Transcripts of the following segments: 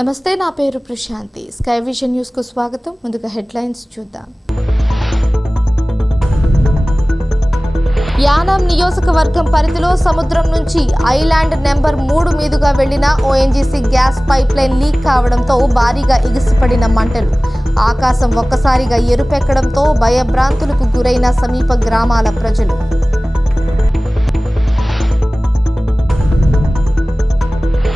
నమస్తే, నా పేరు ప్రశాంతి. స్కై విజన్ న్యూస్ కు స్వాగతం. ముందుగా హెడ్లైన్స్ చూద్దాం. యానాం నియోజకవర్గం పరిధిలో సముద్రం నుంచి ఐలాండ్ నెంబర్ 3 మీదుగా వెళ్లిన ONGC gas pipe line leak కావడంతో భారీగా ఎగిసిపడిన మంటలు. ఆకాశం ఒక్కసారిగా ఎరుపెక్కడంతో భయభ్రాంతులకు గురైన సమీప గ్రామాల ప్రజలు.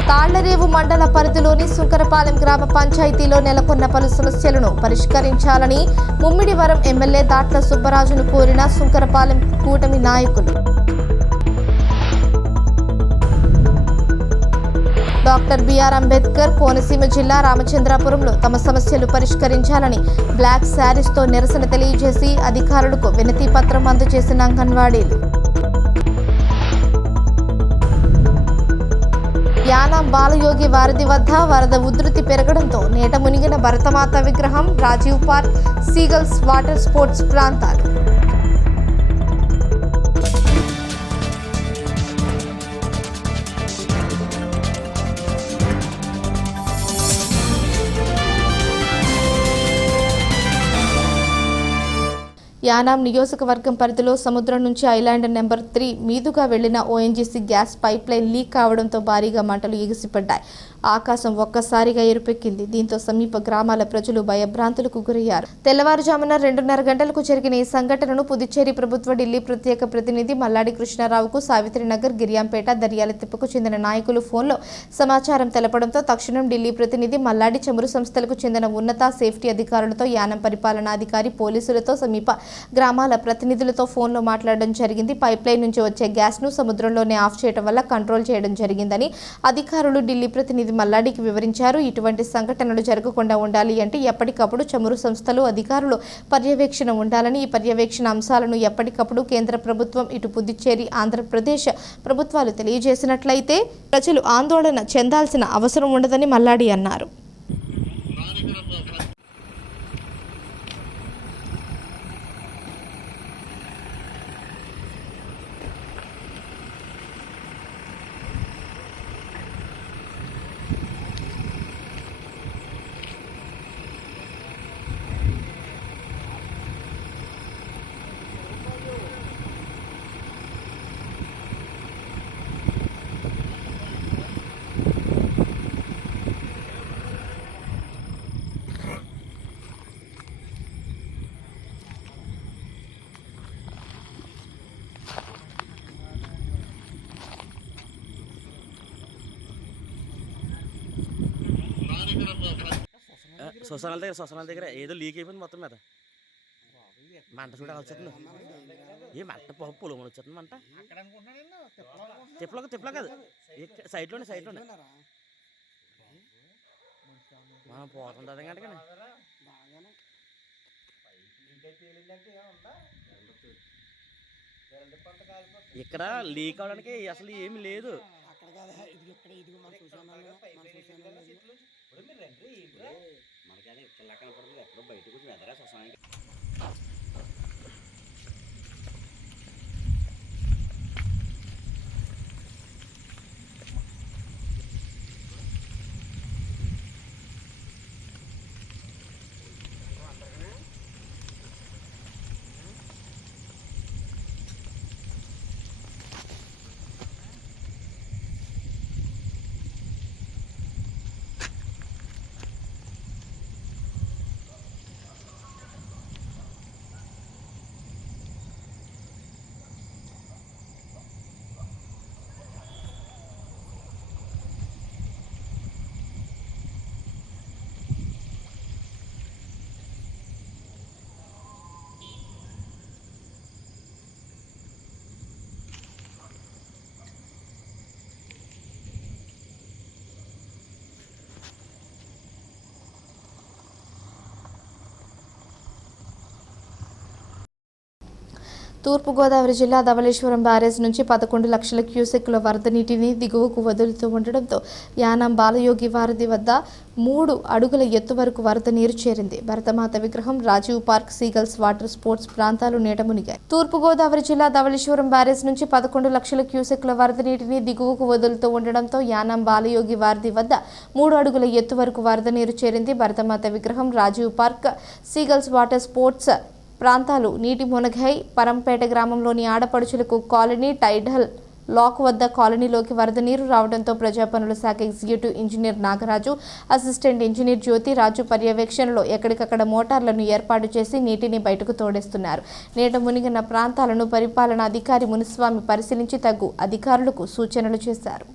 తాళ్లరేవు మండల పరిధిలోని సుంకరపాలెం గ్రామ పంచాయతీలో నెలకొన్న పలు సమస్యలను పరిష్కరించాలని ముమ్మిడివరం ఎమ్మెల్యే దాట్ల సుబ్బరాజును కోరిన సుంకరపాలెం కూటమి నాయకులు. డాక్టర్ బిఆర్ అంబేద్కర్ కోనసీమ జిల్లా రామచంద్రాపురంలో తమ సమస్యలు పరిష్కరించాలని బ్లాక్ శారీస్తో నిరసన తెలియజేసి అధికారులకు వినతి పత్రం అందజేసిన అంగన్వాడీలు. యానాం బాలయోగి వారధి వద్ద వరద ఉధృతి పెరగడంతో నేట మునిగిన భరతమాత విగ్రహం, Rajiv park, seagulls water sports ప్రాంతాలు. యానాం నియోజకవర్గం పరిధిలో సముద్రం నుంచి ఐలాండ్ నెంబర్ 3 మీదుగా వెళ్లిన ONGC gas pipe line leak కావడంతో భారీగా మంటలు ఎగిసిపడ్డాయి. ఆకాశం ఒక్కసారిగా ఎరుపెక్కింది. దీంతో సమీప గ్రామాల ప్రజలు భయభ్రాంతులకు గురయ్యారు. తెల్లవారుజామున 2:30 గంటలకు జరిగిన ఈ సంఘటనను పుదుచ్చేరి ప్రభుత్వ ఢిల్లీ ప్రత్యేక ప్రతినిధి మల్లాడి కృష్ణారావుకు సావిత్రినగర్, గిరియాంపేట, దర్యాల తిప్పకు చెందిన నాయకులు ఫోన్లో సమాచారం తెలపడంతో తక్షణం ఢిల్లీ ప్రతినిధి మల్లాడి చమురు సంస్థలకు చెందిన ఉన్నత సేఫ్టీ అధికారులతో, యానం పరిపాలనాధికారి, పోలీసులతో, సమీప గ్రామాల ప్రతినిధులతో ఫోన్లో మాట్లాడడం జరిగింది. పైప్ లైన్ నుంచి వచ్చే గ్యాస్ను సముద్రంలోనే ఆఫ్ చేయడం వల్ల కంట్రోల్ చేయడం జరిగిందని అధికారులు ఢిల్లీ ప్రతినిధి మల్లాడికి వివరించారు. ఇటువంటి సంఘటనలు జరగకుండా ఉండాలి అంటే ఎప్పటికప్పుడు చమురు సంస్థలు, అధికారులు పర్యవేక్షణ ఉండాలని, ఈ పర్యవేక్షణ అంశాలను ఎప్పటికప్పుడు కేంద్ర ప్రభుత్వం, ఇటు పుదుచ్చేరి, ఆంధ్రప్రదేశ్ ప్రభుత్వాలు తెలియజేసినట్లయితే ప్రజలు ఆందోళన చెందాల్సిన అవసరం ఉండదని మల్లాడి అన్నారు. శ్మశానాల దగ్గర ఏదో లీక్ అయిపోయింది మొత్తం మీద. మంట చూడ వచ్చేస్తుంది. ఏ మంట పొలం వచ్చేస్తుంది మంట. తిప్పలో కాదు, సైడ్లోనే మనం పోతుంది గంట. కానీ ఇక్కడ లీక్ అవడానికి అసలు ఏమి లేదు. మనకి ఇలా కనపడుతుంది. ఎక్కడో బయటకు వచ్చి వెదరా శ్మశానానికి. తూర్పుగోదావరి జిల్లా ధవళేశ్వరం బ్యారేజ్ నుంచి 11 లక్షల క్యూసెక్కుల వరద నీటిని దిగువకు వదులుతూ ఉండడంతో యానాం బాలయోగి వారధి వద్ద 3 అడుగుల ఎత్తు వరకు వరద నీరు చేరింది. భరతమాత విగ్రహం, Rajiv park, seagulls water sports ప్రాంతాలు నీట మునిగాయి. తూర్పుగోదావరి జిల్లా ధవళేశ్వరం బ్యారేజ్ నుంచి 11 లక్షల క్యూసెక్కుల వరద నీటిని దిగువకు వదులుతూ ఉండడంతో యానాం బాలయోగి వారధి వద్ద 3 అడుగుల ఎత్తు వరకు వరద నీరు చేరింది. భరతమాత విగ్రహం, Rajiv park, seagulls water sports ప్రాంతాలు నీటి మునగాయి. పరంపేట గ్రామంలోని ఆడపడుచులకు కాలనీ టైడల్ లాక్ వద్ద కాలనీలోకి వరద నీరు రావడంతో ప్రజాపనుల శాఖ executive engineer Nagaraju, assistant engineer Jyothiraju పర్యవేక్షణలో ఎక్కడికక్కడ మోటార్లను ఏర్పాటు చేసి నీటిని బయటకు తోడేస్తున్నారు. నీట మునిగిన ప్రాంతాలను పరిపాలనా అధికారి మునిస్వామి పరిశీలించి తగు అధికారులకు సూచనలు చేశారు.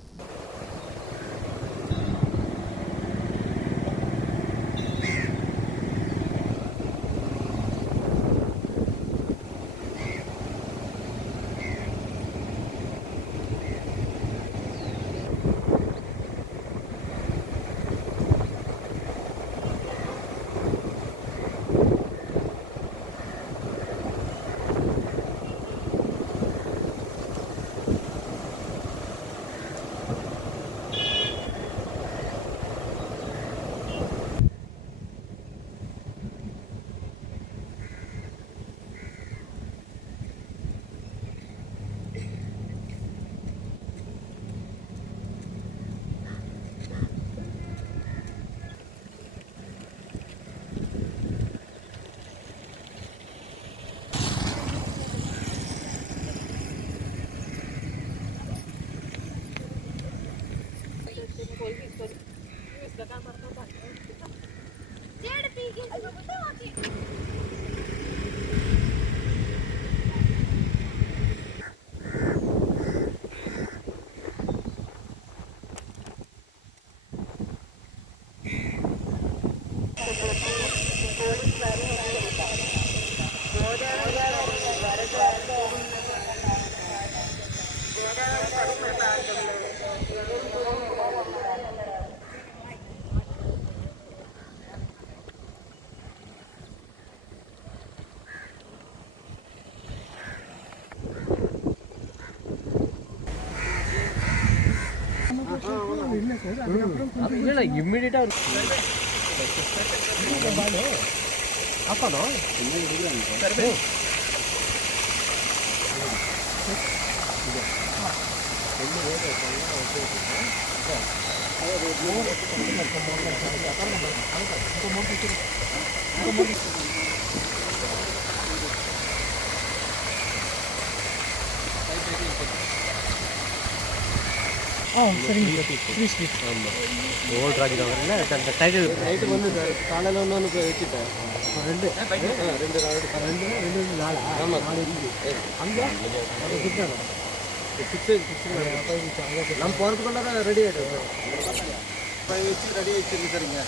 ఇమ్మీడియట్ ఓల్డ్ రాజు టైటిల్ నైట్ ಬಂದು ಸರ್ ಕಾಲೆಲ್ಲ ಒಂದೊಂದು ಹೆಚ್ಚಿಟ್ಟ రెండు ನಮ್ಮ ಪೋರ್ತ್ಕೊಂಡಾಗ ರೆಡಿ ಆಯ್ತು 5 ಹೆಚ್ಚು ರೆಡಿ ಆಯ್ತು ಸರ್ ಹಿಂಗೆ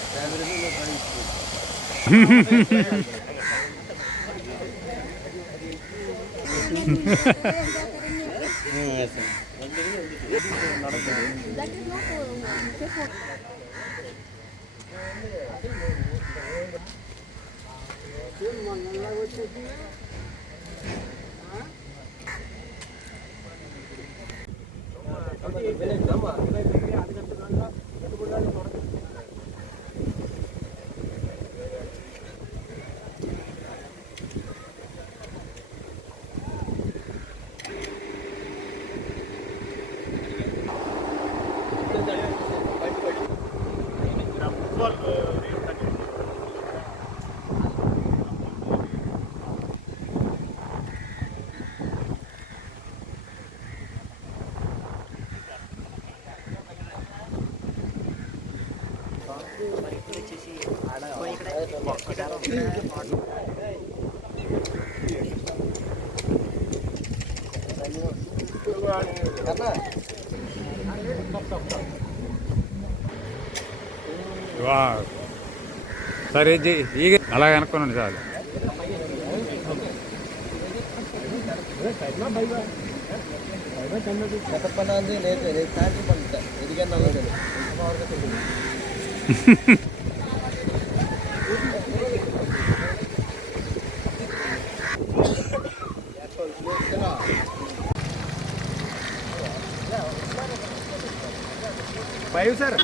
సరే ಈಗ అలాగ అనుకున్నాను చాలు 5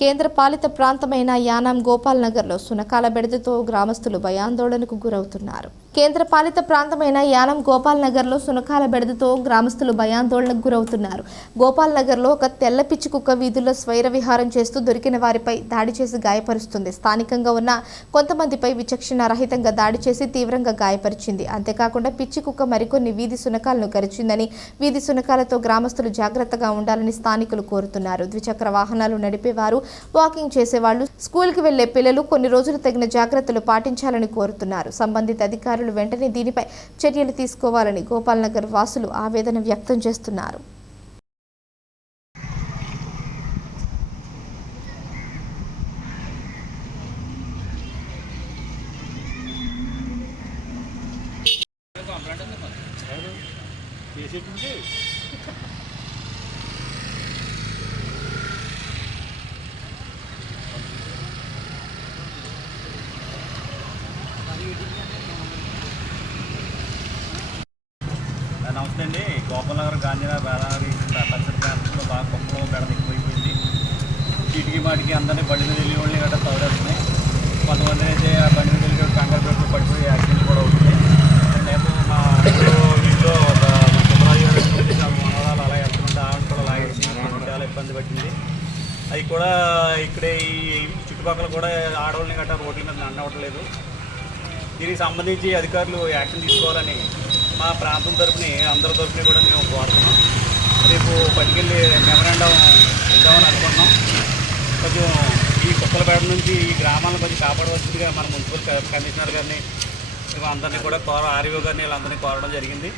కేంద్ర పాలిత ప్రాంతమైన యానాం గోపాల్ నగర్లో సునకాల బెడదతో గ్రామస్తులు భయాందోళనకు గురవుతున్నారు. కేంద్ర పాలిత ప్రాంతమైన యానం గోపాల్ నగర్లో సునకాల బెడదతో గ్రామస్తులు భయాందోళనకు గురవుతున్నారు. గోపాల్ నగర్లో ఒక తెల్ల పిచ్చి కుక్క వీధుల్లో స్వైర విహారం చేస్తూ దొరికిన వారిపై దాడి చేసి గాయపరుస్తుంది. స్థానికంగా ఉన్న కొంతమందిపై విచక్షణ రహితంగా దాడి చేసి తీవ్రంగా గాయపరిచింది. అంతేకాకుండా పిచ్చి కుక్క మరికొన్ని వీధి సునకాలను కరిచిందని, వీధి సునకాలతో గ్రామస్తులు జాగ్రత్తగా ఉండాలని స్థానికులు కోరుతున్నారు. ద్విచక్ర వాహనాలు నడిపేవారు, వాకింగ్ చేసేవాళ్లు, స్కూల్కి వెళ్లే పిల్లలు కొన్ని రోజులు తగిన జాగ్రత్తలు పాటించాలని కోరుతున్నారు. సంబంధిత అధికారులు వెంటనే దీనిపై చర్యలు తీసుకోవాలని గోపాల్ నగర్ వాసులు ఆవేదన వ్యక్తం చేస్తున్నారు. నమస్తే అండి. గోపాల్ నగర్, గాంధీనగర్, బేలారి పరిసర ప్రాంతంలో బాగా కుక్కలో బెడద ఎక్కువైపోయింది. చీటికి మాటికి అందరినీ బండి మీద వెళ్ళి వాళ్ళని గట్రా తవరేస్తున్నాయి. కొంతమంది అయితే ఆ బండి మీద వెళ్ళి కంగారు పెట్టుకుని పడిపోయి యాక్సిడెంట్ కూడా అవుతుంది. రేపు మా ఇంట్లో మనవరాలు అలా వెళ్తుంటే ఆవిడ కూడా లాగేసి చాలా ఇబ్బంది పట్టింది. అవి కూడా ఇక్కడే ఈ చుట్టుపక్కల కూడా ఆడవాళ్ళని గట్రా రోడ్ల మీద నడవట్లేదు. దీనికి సంబంధించి అధికారులు యాక్షన్ తీసుకోవాలని మా ప్రాంతం తరపుని అందరి తరపుని కూడా మేము కోరుతున్నాం. రేపు పట్టుకెళ్ళి మెమరాండం ఇద్దామని అనుకుంటున్నాం. కొంచెం ఈ కుక్కలపేట నుంచి ఈ గ్రామాలను కొంచెం కాపాడవలసిందిగా మన మున్సిపల్ కమిషనర్ గారిని అందరినీ కూడా ఆర్వో గారిని వీళ్ళందరినీ కోరడం జరిగింది.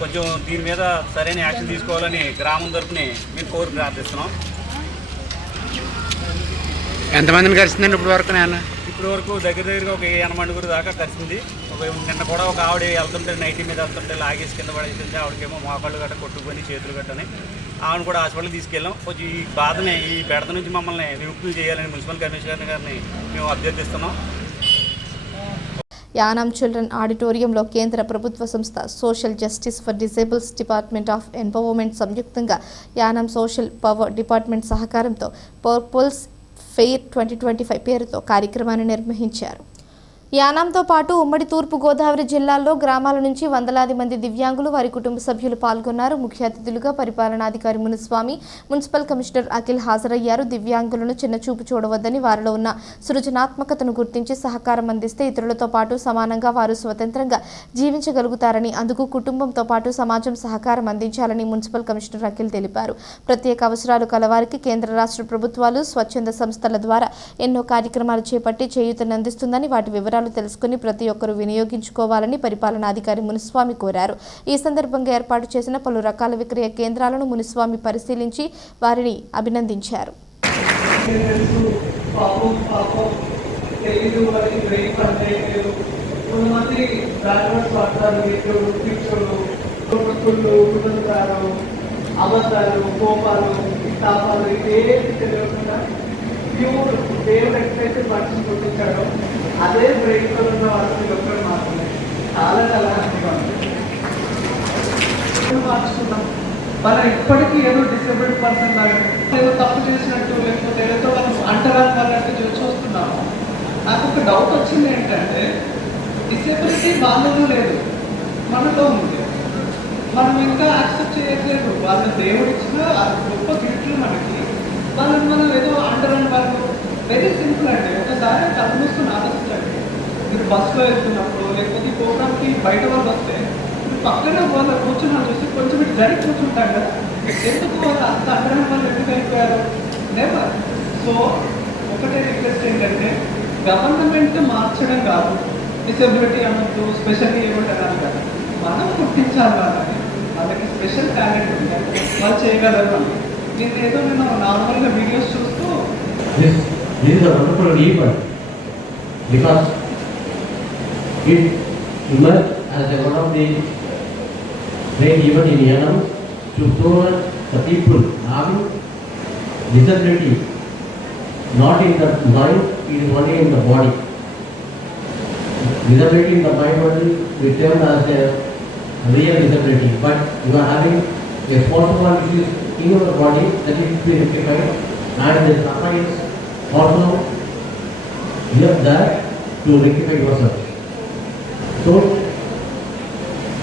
కొంచెం దీని మీద సరైన యాక్షన్ తీసుకోవాలని గ్రామం తరపుని మేము కోరి ప్రార్థిస్తున్నాం. ఎంతమందిని కలిసిందండి ఇప్పుడు వరకు? ఇప్పటి వరకు దగ్గరగా ఒక 80 దాకా కలిసింది. నిన్న కూడా ఒక ఆవిడ వెళ్తుంటే నైటీ మీద వెళ్తుంటే లాగేసి కింద పడేసింది. ఆవిడకేమో మోకాళ్ళు గట్ట కొట్టుకొని చేతులు గట్టని ఆవిడ కూడా హాస్పిటల్కి తీసుకెళ్ళాం. కొంచెం ఈ బాధని, ఈ బెడత నుంచి మమ్మల్ని విముక్తులు చేయాలని మున్సిపల్ కమిషనర్ గారిని మేము అభ్యర్థిస్తున్నాం. యానాం చిల్డ్రన్ ఆడిటోరియంలో కేంద్ర ప్రభుత్వ సంస్థ social justice for disciples department of empowerment సంయుక్తంగా యానాం సోషల్ పవర్ డిపార్ట్మెంట్ సహకారంతో పర్పుల్స్ ఫెయిర్ 2025 పేరుతో కార్యక్రమాన్ని నిర్వహించారు. యానాంతో పాటు ఉమ్మడి తూర్పు గోదావరి జిల్లాల్లో గ్రామాల నుంచి వందలాది మంది దివ్యాంగులు, వారి కుటుంబ సభ్యులు పాల్గొన్నారు. ముఖ్య అతిథులుగా పరిపాలనాధికారి మునిస్వామి, మున్సిపల్ కమిషనర్ అఖిల్ హాజరయ్యారు. దివ్యాంగులను చిన్నచూపు చూడవద్దని, వారిలో ఉన్న సృజనాత్మకతను గుర్తించి సహకారం అందిస్తే ఇతరులతో పాటు సమానంగా వారు స్వతంత్రంగా జీవించగలుగుతారని, అందుకు కుటుంబంతో పాటు సమాజం సహకారం అందించాలని మున్సిపల్ కమిషనర్ అఖిల్ తెలిపారు. ప్రత్యేక అవసరాలు కలవారికి కేంద్ర రాష్ట్ర ప్రభుత్వాలు స్వచ్ఛంద సంస్థల ద్వారా ఎన్నో కార్యక్రమాలు చేపట్టి చేయూతనందిస్తుందని, వాటి వివరాలు తెలుసుకుని ప్రతి ఒక్కరూ వినియోగించుకోవాలని పరిపాలనాధికారి మునిస్వామి కోరారు. ఈ సందర్భంగా ఏర్పాటు చేసిన పలు రకాల విక్రయ కేంద్రాలను మునిస్వామి పరిశీలించి వారిని అభినందించారు. ప్యూర్ దేవుడు ఎక్కడైతే మనిషిని పుట్టించాడో అదే బ్రెయిన్లో ఉన్న వాళ్ళని ఒక్కడు మాత్రమే చాలా చాలా హ్యాపీగా మార్చుకున్నాం. మనం ఇప్పటికీ ఏదో డిసేబుల్డ్ పర్సన్ లాగా ఏదో తప్పు చేసినట్టు లేకపోతే ఏదో మనం అంటరాని వాళ్ళంటే చూస్తున్నాము. నాకు ఒక డౌట్ వచ్చింది ఏంటంటే, డిసేబిలిటీ వాళ్ళలో లేదు, మనలో ఉంది. మనం ఇంకా యాక్సెప్ట్ చేయట్లేదు. వాళ్ళ దేవుడు ఇచ్చిన గొప్ప గిఫ్ట్లు మనకి, వాళ్ళని మనం ఏదో అంటరాని వాళ్ళు. వెరీ సింపుల్ అండి. ఒకసారి కళ్ళు మూసుకొని ఆలోచించండి. మీరు బస్సులో వెళ్తున్నప్పుడు లేకపోతే ఈ ప్రోగ్రామ్కి బయట వాళ్ళు వస్తే పక్కన వాళ్ళ కూర్చున్నా చూసి కొంచెం ఇటు జరిగి కూర్చుంటాం కదా, ఎందుకు వాళ్ళు అంత అగ్రహం వాళ్ళు ఎందుకు అయిపోయారు? నెవర్. సో ఒకటే రిక్వెస్ట్ ఏంటంటే గవర్నమెంట్ మార్చడం కాదు, డిసెబిలిటీ అనొద్దు, స్పెషల్లీ ఏమంటారు అని కదా, మనం గుర్తించాలి వాళ్ళని. వాళ్ళకి స్పెషల్ టాలెంట్ ఉంది, వాళ్ళు చేయగలరు అని. నేను నార్మల్గా వీడియోస్ చూస్తూ This is a wonderful event because it emerged as one of the great event in Yanam to show the people having disability not in the mind, it is only in the body. Disability in the mind only we term as a real disability, but you are having a possible issues in your body that is to be rectified, and the science also help that to rectify yourself. So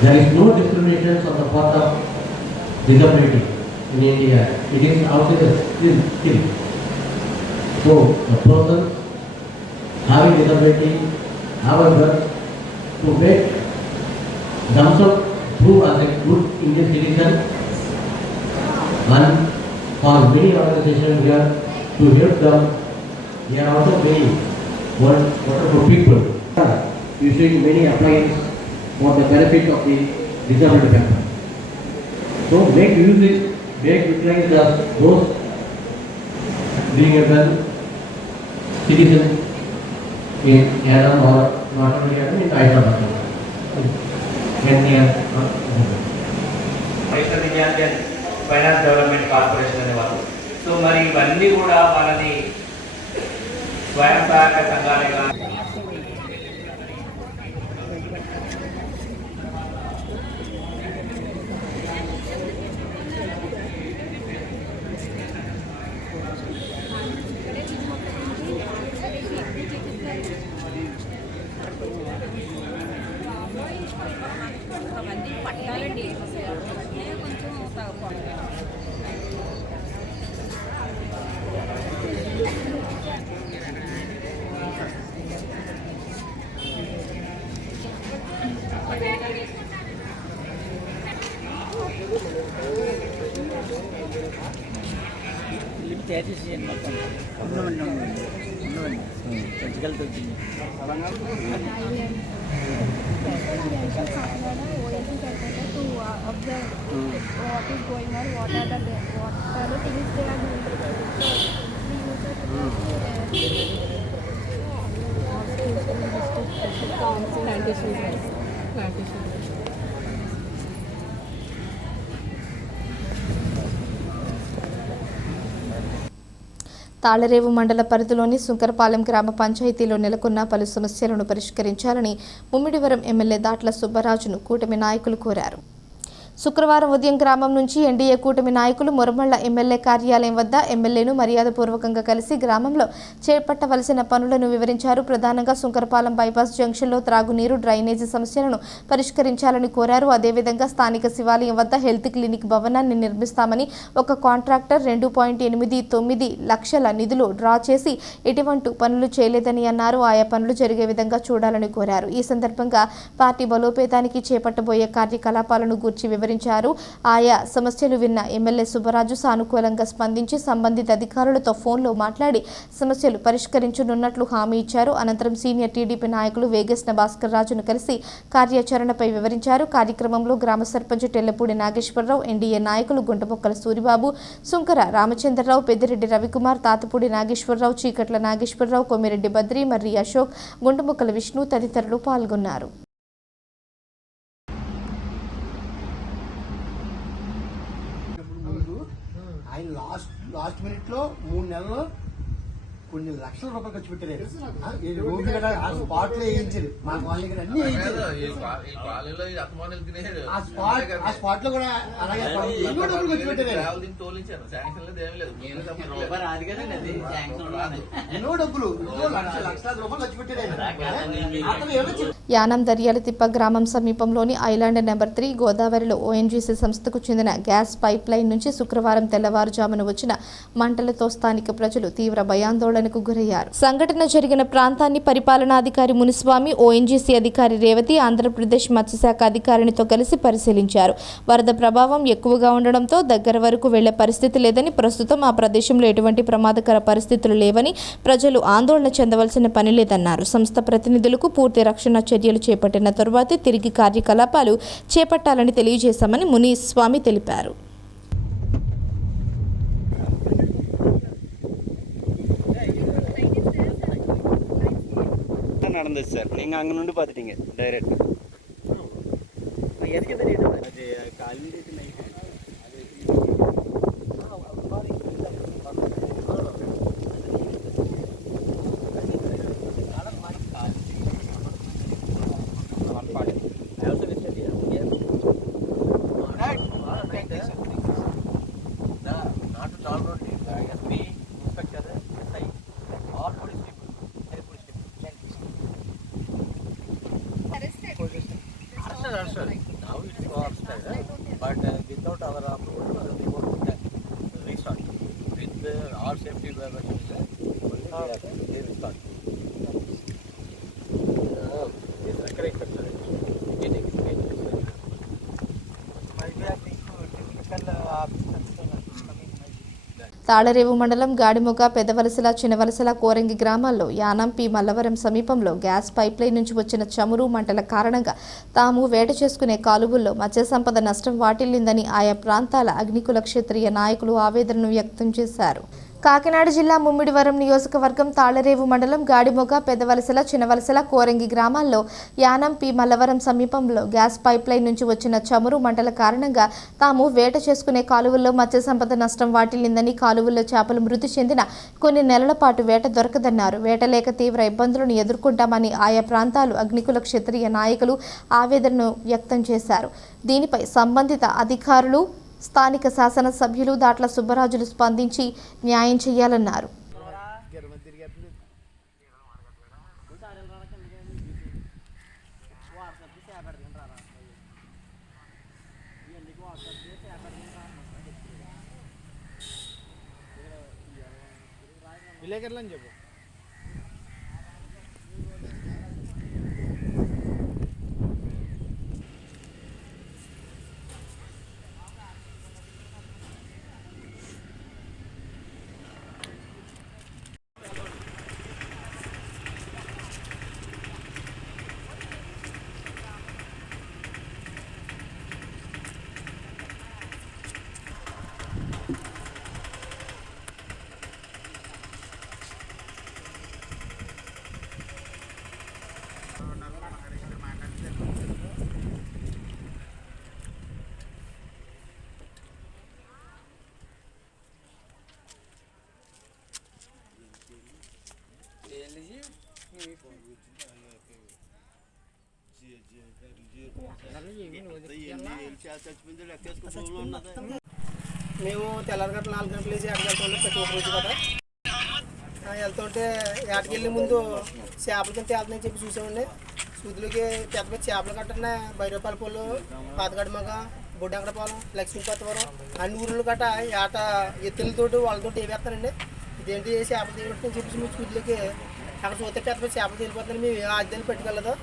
there is no discrimination on the part of disability in India. It is also a skill. So the person having disability, however, to make themselves prove as a good Indian citizen, and for many organizations here to help them, they are also very wonderful people. Using many appliances for the benefit of the disabled people. So make utilize those being a well citizen in Yanam or not only Yanam, in Hyderabad. National Indian finance development corporation అనేవారు. So మరి ఇవన్నీ కూడా వాళ్ళని స్వయం సహాయక సంఘాలుగా పట్టాలండి కొంచెం తయారు చేసి మొత్తం పెంచగలుగుతుంది observe what is going on, what are the things they are doing. Tallarevu మండల పరిధిలోని సుంకరపాలెం గ్రామ పంచాయతీలో నెలకొన్న పలు సమస్యలను పరిష్కరించాలని ముమ్మిడివరం ఎమ్మెల్యే దాట్ల సుబ్బరాజును కూటమి నాయకులు కోరారు. శుక్రవారం ఉదయం గ్రామం నుంచి ఎన్డీఏ కూటమి నాయకులు మురమళ్ల ఎమ్మెల్యే కార్యాలయం వద్ద ఎమ్మెల్యేను మర్యాదపూర్వకంగా కలిసి గ్రామంలో చేపట్టవలసిన పనులను వివరించారు. ప్రధానంగా సుంకరపాలెం బైపాస్ జంక్షన్లో త్రాగునీరు, డ్రైనేజీ సమస్యలను పరిష్కరించాలని కోరారు. అదేవిధంగా స్థానిక శివాలయం వద్ద హెల్త్ క్లినిక్ భవనాన్ని నిర్మిస్తామని ఒక కాంట్రాక్టర్ 2.89 లక్షల నిధులు డ్రా చేసి ఎటువంటి పనులు చేయలేదని అన్నారు. ఆయా పనులు జరిగే విధంగా చూడాలని కోరారు. ఈ సందర్భంగా పార్టీ బలోపేతానికి చేపట్టబోయే కార్యకలాపాలను గూర్చి వివరించారు. ఆయా సమస్యలు విన్న ఎమ్మెల్యే సుబ్బరాజు సానుకూలంగా స్పందించి సంబంధిత అధికారులతో ఫోన్లో మాట్లాడి సమస్యలు పరిష్కరించనున్నట్లు హామీ ఇచ్చారు. అనంతరం సీనియర్ టీడీపీ నాయకులు వేగేశ్న భాస్కర్ రాజును కలిసి కార్యాచరణపై వివరించారు. కార్యక్రమంలో గ్రామ సర్పంచ్ టెల్లపూడి నాగేశ్వరరావు, ఎన్డీఏ నాయకులు గుంటమొక్కల సూరిబాబు, సుంకర రామచంద్రరావు, పెద్దిరెడ్డి రవికుమార్, తాతపూడి నాగేశ్వరరావు, చీకట్ల నాగేశ్వరరావు, కొమ్మిరెడ్డి బద్రి, మర్రి అశోక్, గుంటమొక్కల విష్ణు తదితరులు పాల్గొన్నారు. ఆయన లాస్ట్ మినిట్ లో 3 నెలలు కొన్ని లక్షల రూపాయలు ఖర్చు పెట్టారు. రోడ్లు కదా ఆ స్పాట్ లో వేయించారు, మా కాలనీ కూడా అన్ని వేయించారు. ఆ స్పాట్ లో కూడా అలాగే ఎన్నో డబ్బులు ఖర్చు పెట్టారు. ఎన్నో డబ్బులు లక్షల రూపాయలు ఖర్చు పెట్టారు. యానం దర్యాలతిప్ప గ్రామం సమీపంలోని ఐలాండ్ నెంబర్ 3 గోదావరిలో ఓఎన్జీసీ సంస్థకు చెందిన గ్యాస్ పైప్ లైన్ నుంచి శుక్రవారం తెల్లవారుజామున వచ్చిన మంటలతో స్థానిక ప్రజలు తీవ్ర భయాందోళన ఆందోళనకు గురయ్యారు. సంఘటన జరిగిన ప్రాంతాన్ని పరిపాలనాధికారి మునిస్వామి, ఓఎన్జీసీ అధికారి రేవతి, ఆంధ్రప్రదేశ్ మత్స్యశాఖ అధికారినితో కలిసి పరిశీలించారు. వరద ప్రభావం ఎక్కువగా ఉండడంతో దగ్గర వరకు వెళ్లే పరిస్థితి లేదని, ప్రస్తుతం ఆ ప్రదేశంలో ఎటువంటి ప్రమాదకర పరిస్థితులు లేవని, ప్రజలు ఆందోళన చెందవలసిన పని లేదన్నారు. సంస్థ ప్రతినిధులకు పూర్తి రక్షణ చర్యలు చేపట్టిన తరువాతే తిరిగి కార్యకలాపాలు చేపట్టాలని తెలియజేశామని మునిస్వామి తెలిపారు. நடந்துச்சு சார். நீங்கள் அங்கே నుండి பார்த்துட்டீங்க டைரக்ட். அது காலையில் night but without our approval, we won't restart. With our safety measures, they restart. Tallarevu మండలం గాడిమొగ, పెదవలసల, చినవలసల, కోరంగి గ్రామాల్లో యానం పి మల్లవరం సమీపంలో గ్యాస్ పైప్లైన్ నుంచి వచ్చిన చమురు మంటల కారణంగా తాము వేట చేసుకునే కాలువల్లో మత్స్య సంపద నష్టం వాటిల్లిందని ఆయా ప్రాంతాల అగ్నికుల క్షత్రియ నాయకులు ఆవేదనను వ్యక్తం చేశారు. కాకినాడ జిల్లా ముమ్మిడివరం నియోజకవర్గం తాళరేవు మండలం గాడిమొగ, పెదవలసల, చినవలసల, కోరంగి గ్రామాల్లో యానం పి మల్లవరం సమీపంలో గ్యాస్ పైప్లైన్ నుంచి వచ్చిన చమురు మంటల కారణంగా తాము వేట చేసుకునే కాలువల్లో మత్స్య సంపద నష్టం వాటిల్లిందని, కాలువల్లో చేపలు మృతి చెందిన కొన్ని నెలల పాటు వేట దొరకదన్నారు. వేట లేక తీవ్ర ఇబ్బందులను ఎదుర్కొంటామని ఆయా ప్రాంతాలు అగ్నికుల క్షత్రియ నాయకులు ఆవేదనను వ్యక్తం చేశారు. దీనిపై సంబంధిత అధికారులు, స్థానిక శాసనసభ్యులు దాట్ల సుబ్బరాజులు స్పందించి న్యాయం చేయాలన్నారు. మేము తెల్లారగట్ల 4 గంటలు వేసి ఏటకెళ్తుంటే ప్రతి ఒక్క రోజు కదా వెళ్తుంటే ఏటకెళ్ళి ముందు చేపల కింద వెళ్తుందని చెప్పి చూసామండి. సూదులకి పెద్ద పెద్ద చేపలు కట్టనే బైరపాలపల్లి, పాతగడమగ, బొడ్డంగడపాలెం, లక్ష్మీపతివరం అన్ని ఊర్లు గట్ట ఏట ఎత్తులతోటి వాళ్ళతో వేస్తారండి. ఇదేంటి చేపలు తీయబెట్టుకుని చెప్పేసి మీ సూదులకి అక్కడ చూస్తే పెద్ద పెద్ద చేపలు తీరిపోతుందని మేము ఆద్యాన్ని పెట్టుకెళ్ళదు.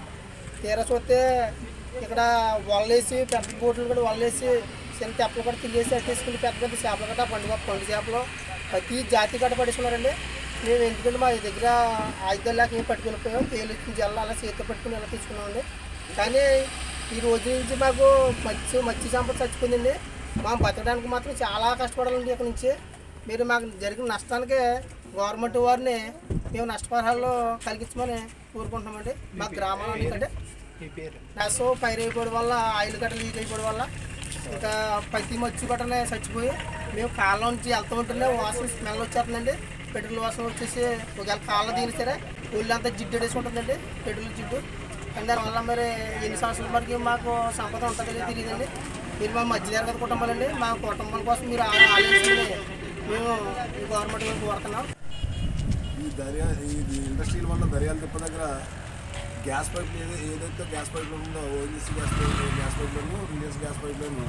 తీరా చూస్తే ఇక్కడ వలలేసి పెద్ద బోట్లు కూడా వలలేసి చిన్న తెప్పలు కూడా తిరిగేసి అట్టేసుకుని పెద్ద పెద్ద చేపలు గట్ట పండు చేపలు ప్రతి జాతి గట్ట పడేసుకున్నారండి. మేము ఎందుకంటే మా దగ్గర ఆయుధాలు లేక ఏం పట్టుకెళ్ళిపోయాం, తేలి జల్ల అలా చేతితో పట్టుకుని ఎలా తీసుకున్నామండి. కానీ ఈ రోజు నుంచి మాకు మత్స్య సంపద చచ్చిపోయిందండి. మా బతకడానికి మాత్రం చాలా కష్టపడాలండి. ఇక్కడ నుంచి మీరు మాకు జరిగిన నష్టానికి గవర్నమెంట్ వారిని మేము నష్టపరిహారాలు కలిగించమని కోరుకుంటున్నామండి. మా గ్రామంలో ఎందుకంటే నష్టం ఫైర్ అయిపోవడం వల్ల, ఆయిల్ గట్ట లీక్ అయిపోవడం వల్ల ఇంకా ప్రతి మత్స్య గట్టనే చచ్చిపోయి మేము కాళ్ళ నుంచి వెళ్తూ ఉంటుండే వాసన స్మెల్ వచ్చేస్తుందండి. పెట్రోల్ వాసన వచ్చేసి ఒకవేళ కాళ్ళ దిగిన సరే ఒళ్ళంతా జిడ్డు వేసుకుంటుందండి, పెట్రోల్ జిడ్డు. కానీ దానివల్ల మరి ఎన్ని సంవత్సరాల వరకు మాకు సంపద ఉంటుందని తెలియదండి. మీరు మా మధ్య తరగతి కుటుంబాలండి, మా కుటుంబం కోసం మీరు ఆలోచించి మేము గవర్నమెంట్ కోరుతున్నాం. ఈ ఇండస్ట్రీల వల్ల దర్యాలు తిప్ప దగ్గర గ్యాస్ పైప్ ఏదైతే గ్యాస్ పైప్ లైన్ ఉందో, ONGC gas pipe line, Reliance gas pipe line,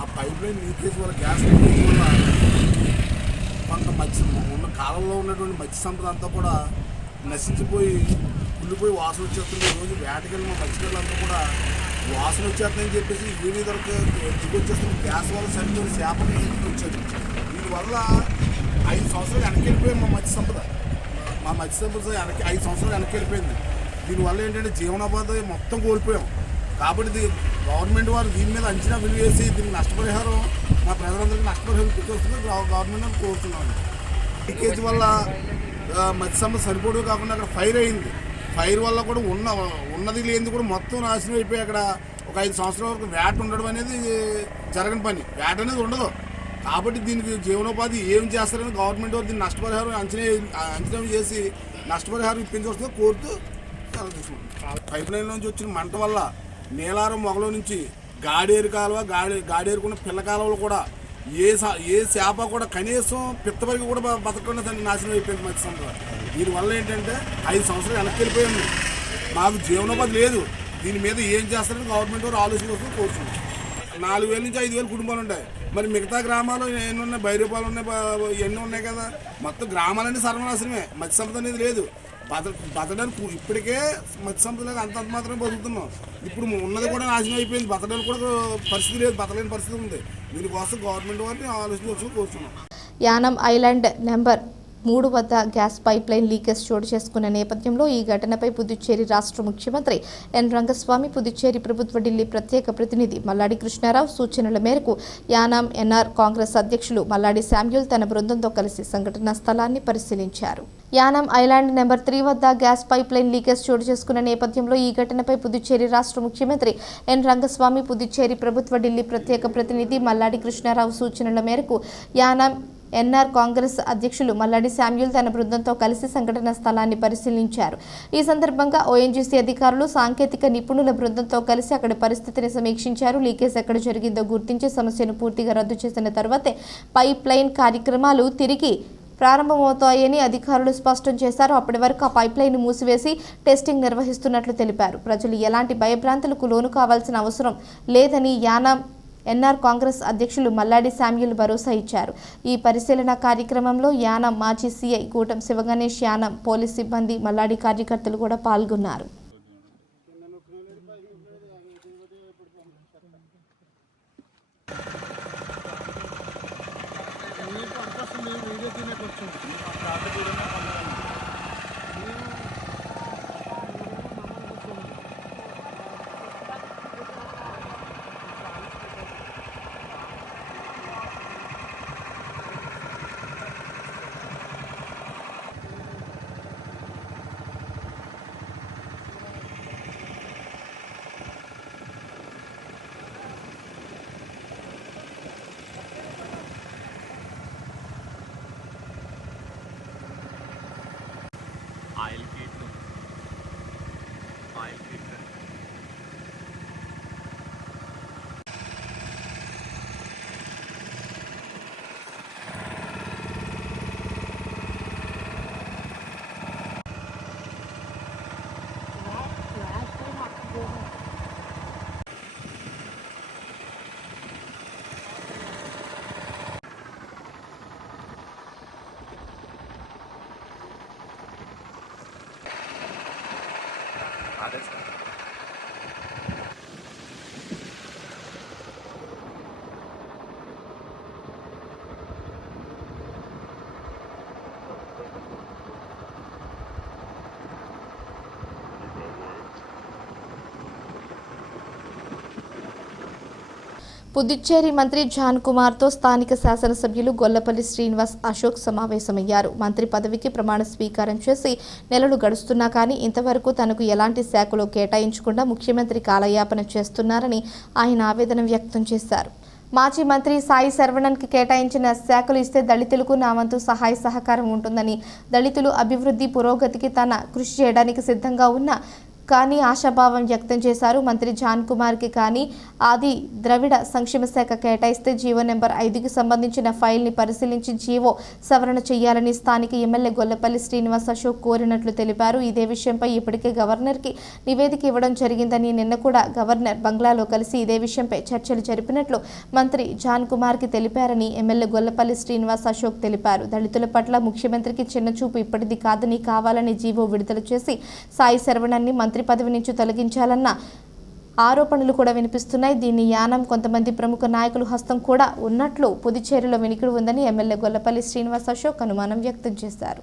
ఆ పైప్ లైన్ లీకేజ్ వల్ల, గ్యాస్ లీకేజ్ వల్ల కొంత మత్స్య ఉన్న కాలంలో ఉన్నటువంటి మత్స్య సంపద అంతా కూడా నశించిపోయి కుళ్ళిపోయి వాసన వచ్చేస్తుంది. రోజు వేటకెళ్ళి మా మత్స్యకారులంతా కూడా వాసన వచ్చేస్తుందని చెప్పేసి ఏమీ దిగొచ్చేస్తుంది. గ్యాస్ వల్ల సరిపోయిన చేపలు వచ్చేది. దీనివల్ల 5 సంవత్సరాలు వెనక్కి వెళ్ళిపోయాం మా మత్స్య సంపద. మా మత్స్య సంపద 5 సంవత్సరాలు వెనక్కి వెళ్ళిపోయింది. దీనివల్ల ఏంటంటే జీవనోపాధి మొత్తం కోల్పోయాం. కాబట్టి గవర్నమెంట్ వారు దీని మీద అంచనా విలువ వేసి దీనికి నష్టపరిహారం మా ప్రజలందరికీ నష్టపరిహారం తీసుకొస్తుంది గవర్నమెంట్ కోరుతున్నాను. లీకేజ్ వల్ల మత్స్య సంపద సరిపోవడం కాకుండా అక్కడ ఫైర్ అయింది. ఫైర్ వల్ల కూడా ఉన్నది లేనిది కూడా మొత్తం నాశనం అయిపోయి అక్కడ ఒక 5 సంవత్సరాల వరకు వేట ఉండడం అనేది జరగని పని. వేట అనేది ఉండదు. కాబట్టి దీనికి జీవనోపాధి ఏం చేస్తారని గవర్నమెంట్ వారు దీన్ని నష్టపరిహారం అంచనా చేసి నష్టపరిహారం ఇప్పించవలసిందిగా కోరుతూ పైప్ లైన్ నుంచి వచ్చిన మంట వల్ల నీలారం మొగలో నుంచి గాడేరు కాలువ గాడేరుకున్న పిల్ల కాలువలు కూడా ఏ చేప కూడా కనీసం పిత్తవరకు కూడా బతకకుండా దాన్ని నాశనం అయిపోయింది మత్స్య సంపద. దీనివల్ల ఏంటంటే 5 సంవత్సరాలు వెనక్కి వెళ్ళిపోయాము. మాకు జీవనోపాధి లేదు. దీని మీద ఏం చేస్తారని గవర్నమెంట్ వారు ఆలోచించుకొని కోరుతున్నాం. 4,000 నుంచి 5,000 కుటుంబాలు ఉంటాయి. మరి మిగతా గ్రామాలు ఎన్ని ఉన్నాయి? బైరూపాలు ఉన్నాయి, ఎన్ని ఉన్నాయి కదా. మొత్తం గ్రామాలన్నీ సర్వనాశనమే. మత్స్య సంపద అనేది లేదు. బతకడానికి ఇప్పటికే మత్స్య సంపదలాగా అంత మాత్రమే బతుకుతున్నాం. ఇప్పుడు ఉన్నది కూడా నాశనం అయిపోయింది. బతకడానికి కూడా పరిస్థితి లేదు. బతకలేని పరిస్థితి ఉంది. దీనికోసం గవర్నమెంట్ వారిని ఆలోచించి కోరుతున్నాం. యానం ఐలాండ్ నెంబర్ 3 వద్ద గ్యాస్ పైప్ లైన్ లీకేజ్ చోటు చేసుకున్న నేపథ్యంలో ఈ ఘటనపై పుదుచ్చేరి రాష్ట్ర ముఖ్యమంత్రి ఎన్ రంగస్వామి, పుదుచ్చేరి ప్రభుత్వ ఢిల్లీ ప్రత్యేక ప్రతినిధి మల్లాడి కృష్ణారావు సూచనల మేరకు యానాం ఎన్ఆర్ కాంగ్రెస్ అధ్యక్షులు మల్లాడి శామ్యూల్ తన బృందంతో కలిసి సంఘటనా స్థలాన్ని పరిశీలించారు. యానాం ఐలాండ్ నెంబర్ 3 వద్ద గ్యాస్ పైప్ లైన్ లీకేజ్ చోటు చేసుకున్న నేపథ్యంలో ఈ ఘటనపై పుదుచ్చేరి రాష్ట్ర ముఖ్యమంత్రి ఎన్ రంగస్వామి, పుదుచ్చేరి ప్రభుత్వ ఢిల్లీ ప్రత్యేక ప్రతినిధి మల్లాడి కృష్ణారావు సూచనల మేరకు యానాం ఎన్ఆర్ కాంగ్రెస్ అధ్యక్షులు మల్లాడి శామ్యూల్ తన బృందంతో కలిసి సంఘటన స్థలాన్ని పరిశీలించారు. ఈ సందర్భంగా ఓఎన్జీసీ అధికారులు, సాంకేతిక నిపుణుల బృందంతో కలిసి అక్కడి పరిస్థితిని సమీక్షించారు. లీకేజ్ ఎక్కడ జరిగిందో గుర్తించి సమస్యను పూర్తిగా రద్దు చేసిన తర్వాతే పైప్ లైన్ కార్యక్రమాలు తిరిగి ప్రారంభమవుతాయని అధికారులు స్పష్టం చేశారు. అప్పటి వరకు ఆ పైప్ లైన్ మూసివేసి టెస్టింగ్ నిర్వహిస్తున్నట్లు తెలిపారు. ప్రజలు ఎలాంటి భయభ్రాంతులకు లోను కావాల్సిన అవసరం లేదని యానాం ఎన్ఆర్ కాంగ్రెస్ అధ్యక్షులు మల్లాడి శామ్యూల్ భరోసా ఇచ్చారు. ఈ పరిశీలన కార్యక్రమంలో యానాం మాజీ సీఐ కూటం శివగణేష్, యానాం పోలీస్ సిబ్బంది, మల్లాడి కార్యకర్తలు కూడా పాల్గొన్నారు. పుదుచ్చేరి మంత్రి జాన్ కుమార్తో స్థానిక శాసనసభ్యులు గొల్లపల్లి శ్రీనివాస్ అశోక్ సమావేశమయ్యారు. మంత్రి పదవికి ప్రమాణ స్వీకారం చేసి నెలలు గడుస్తున్నా కానీ ఇంతవరకు తనకు ఎలాంటి శాఖలో కేటాయించకుండా ముఖ్యమంత్రి కాలయాపన చేస్తున్నారని ఆయన ఆవేదన వ్యక్తం చేశారు. మాజీ మంత్రి సాయి శరవణన్కి కేటాయించిన శాఖలు ఇస్తే దళితులకు నా వంతు సహాయ సహకారం ఉంటుందని, దళితులు అభివృద్ధి పురోగతికి తన కృషి చేయడానికి సిద్ధంగా ఉన్న కానీ ఆశాభావం వ్యక్తం చేశారు. మంత్రి జాన్ కుమార్కి కానీ ఆది ద్రవిడ సంక్షేమ శాఖ కేటాయిస్తే జీవో నెంబర్ 5కి సంబంధించిన ఫైల్ని పరిశీలించి జీవో సవరణ చేయాలని స్థానిక ఎమ్మెల్యే గొల్లపల్లి శ్రీనివాస్ అశోక్ కోరినట్లు తెలిపారు. ఇదే విషయంపై ఇప్పటికే గవర్నర్కి నివేదిక ఇవ్వడం జరిగిందని, నిన్న కూడా గవర్నర్ బంగ్లాలో కలిసి ఇదే విషయంపై చర్చలు జరిపినట్లు మంత్రి జాన్ కుమార్కి తెలిపారని ఎమ్మెల్యే గొల్లపల్లి శ్రీనివాస్ అశోక్ తెలిపారు. దళితుల పట్ల ముఖ్యమంత్రికి చిన్నచూపు ఇప్పటిది కాదని, కావాలని జీవో విడుదల చేసి సాయి శరవణాన్ని మంత్రి పదవి నుంచి తొలగించాలన్న ఆరోపణలు కూడా వినిపిస్తున్నాయి. దీన్ని యానం కొంతమంది ప్రముఖ నాయకులు హస్తం కూడా ఉన్నట్లు పుదుచ్చేరిలో వినికిడి ఉందని ఎమ్మెల్యే గొల్లపల్లి శ్రీనివాస్ అశోక్ అనుమానం వ్యక్తం చేశారు.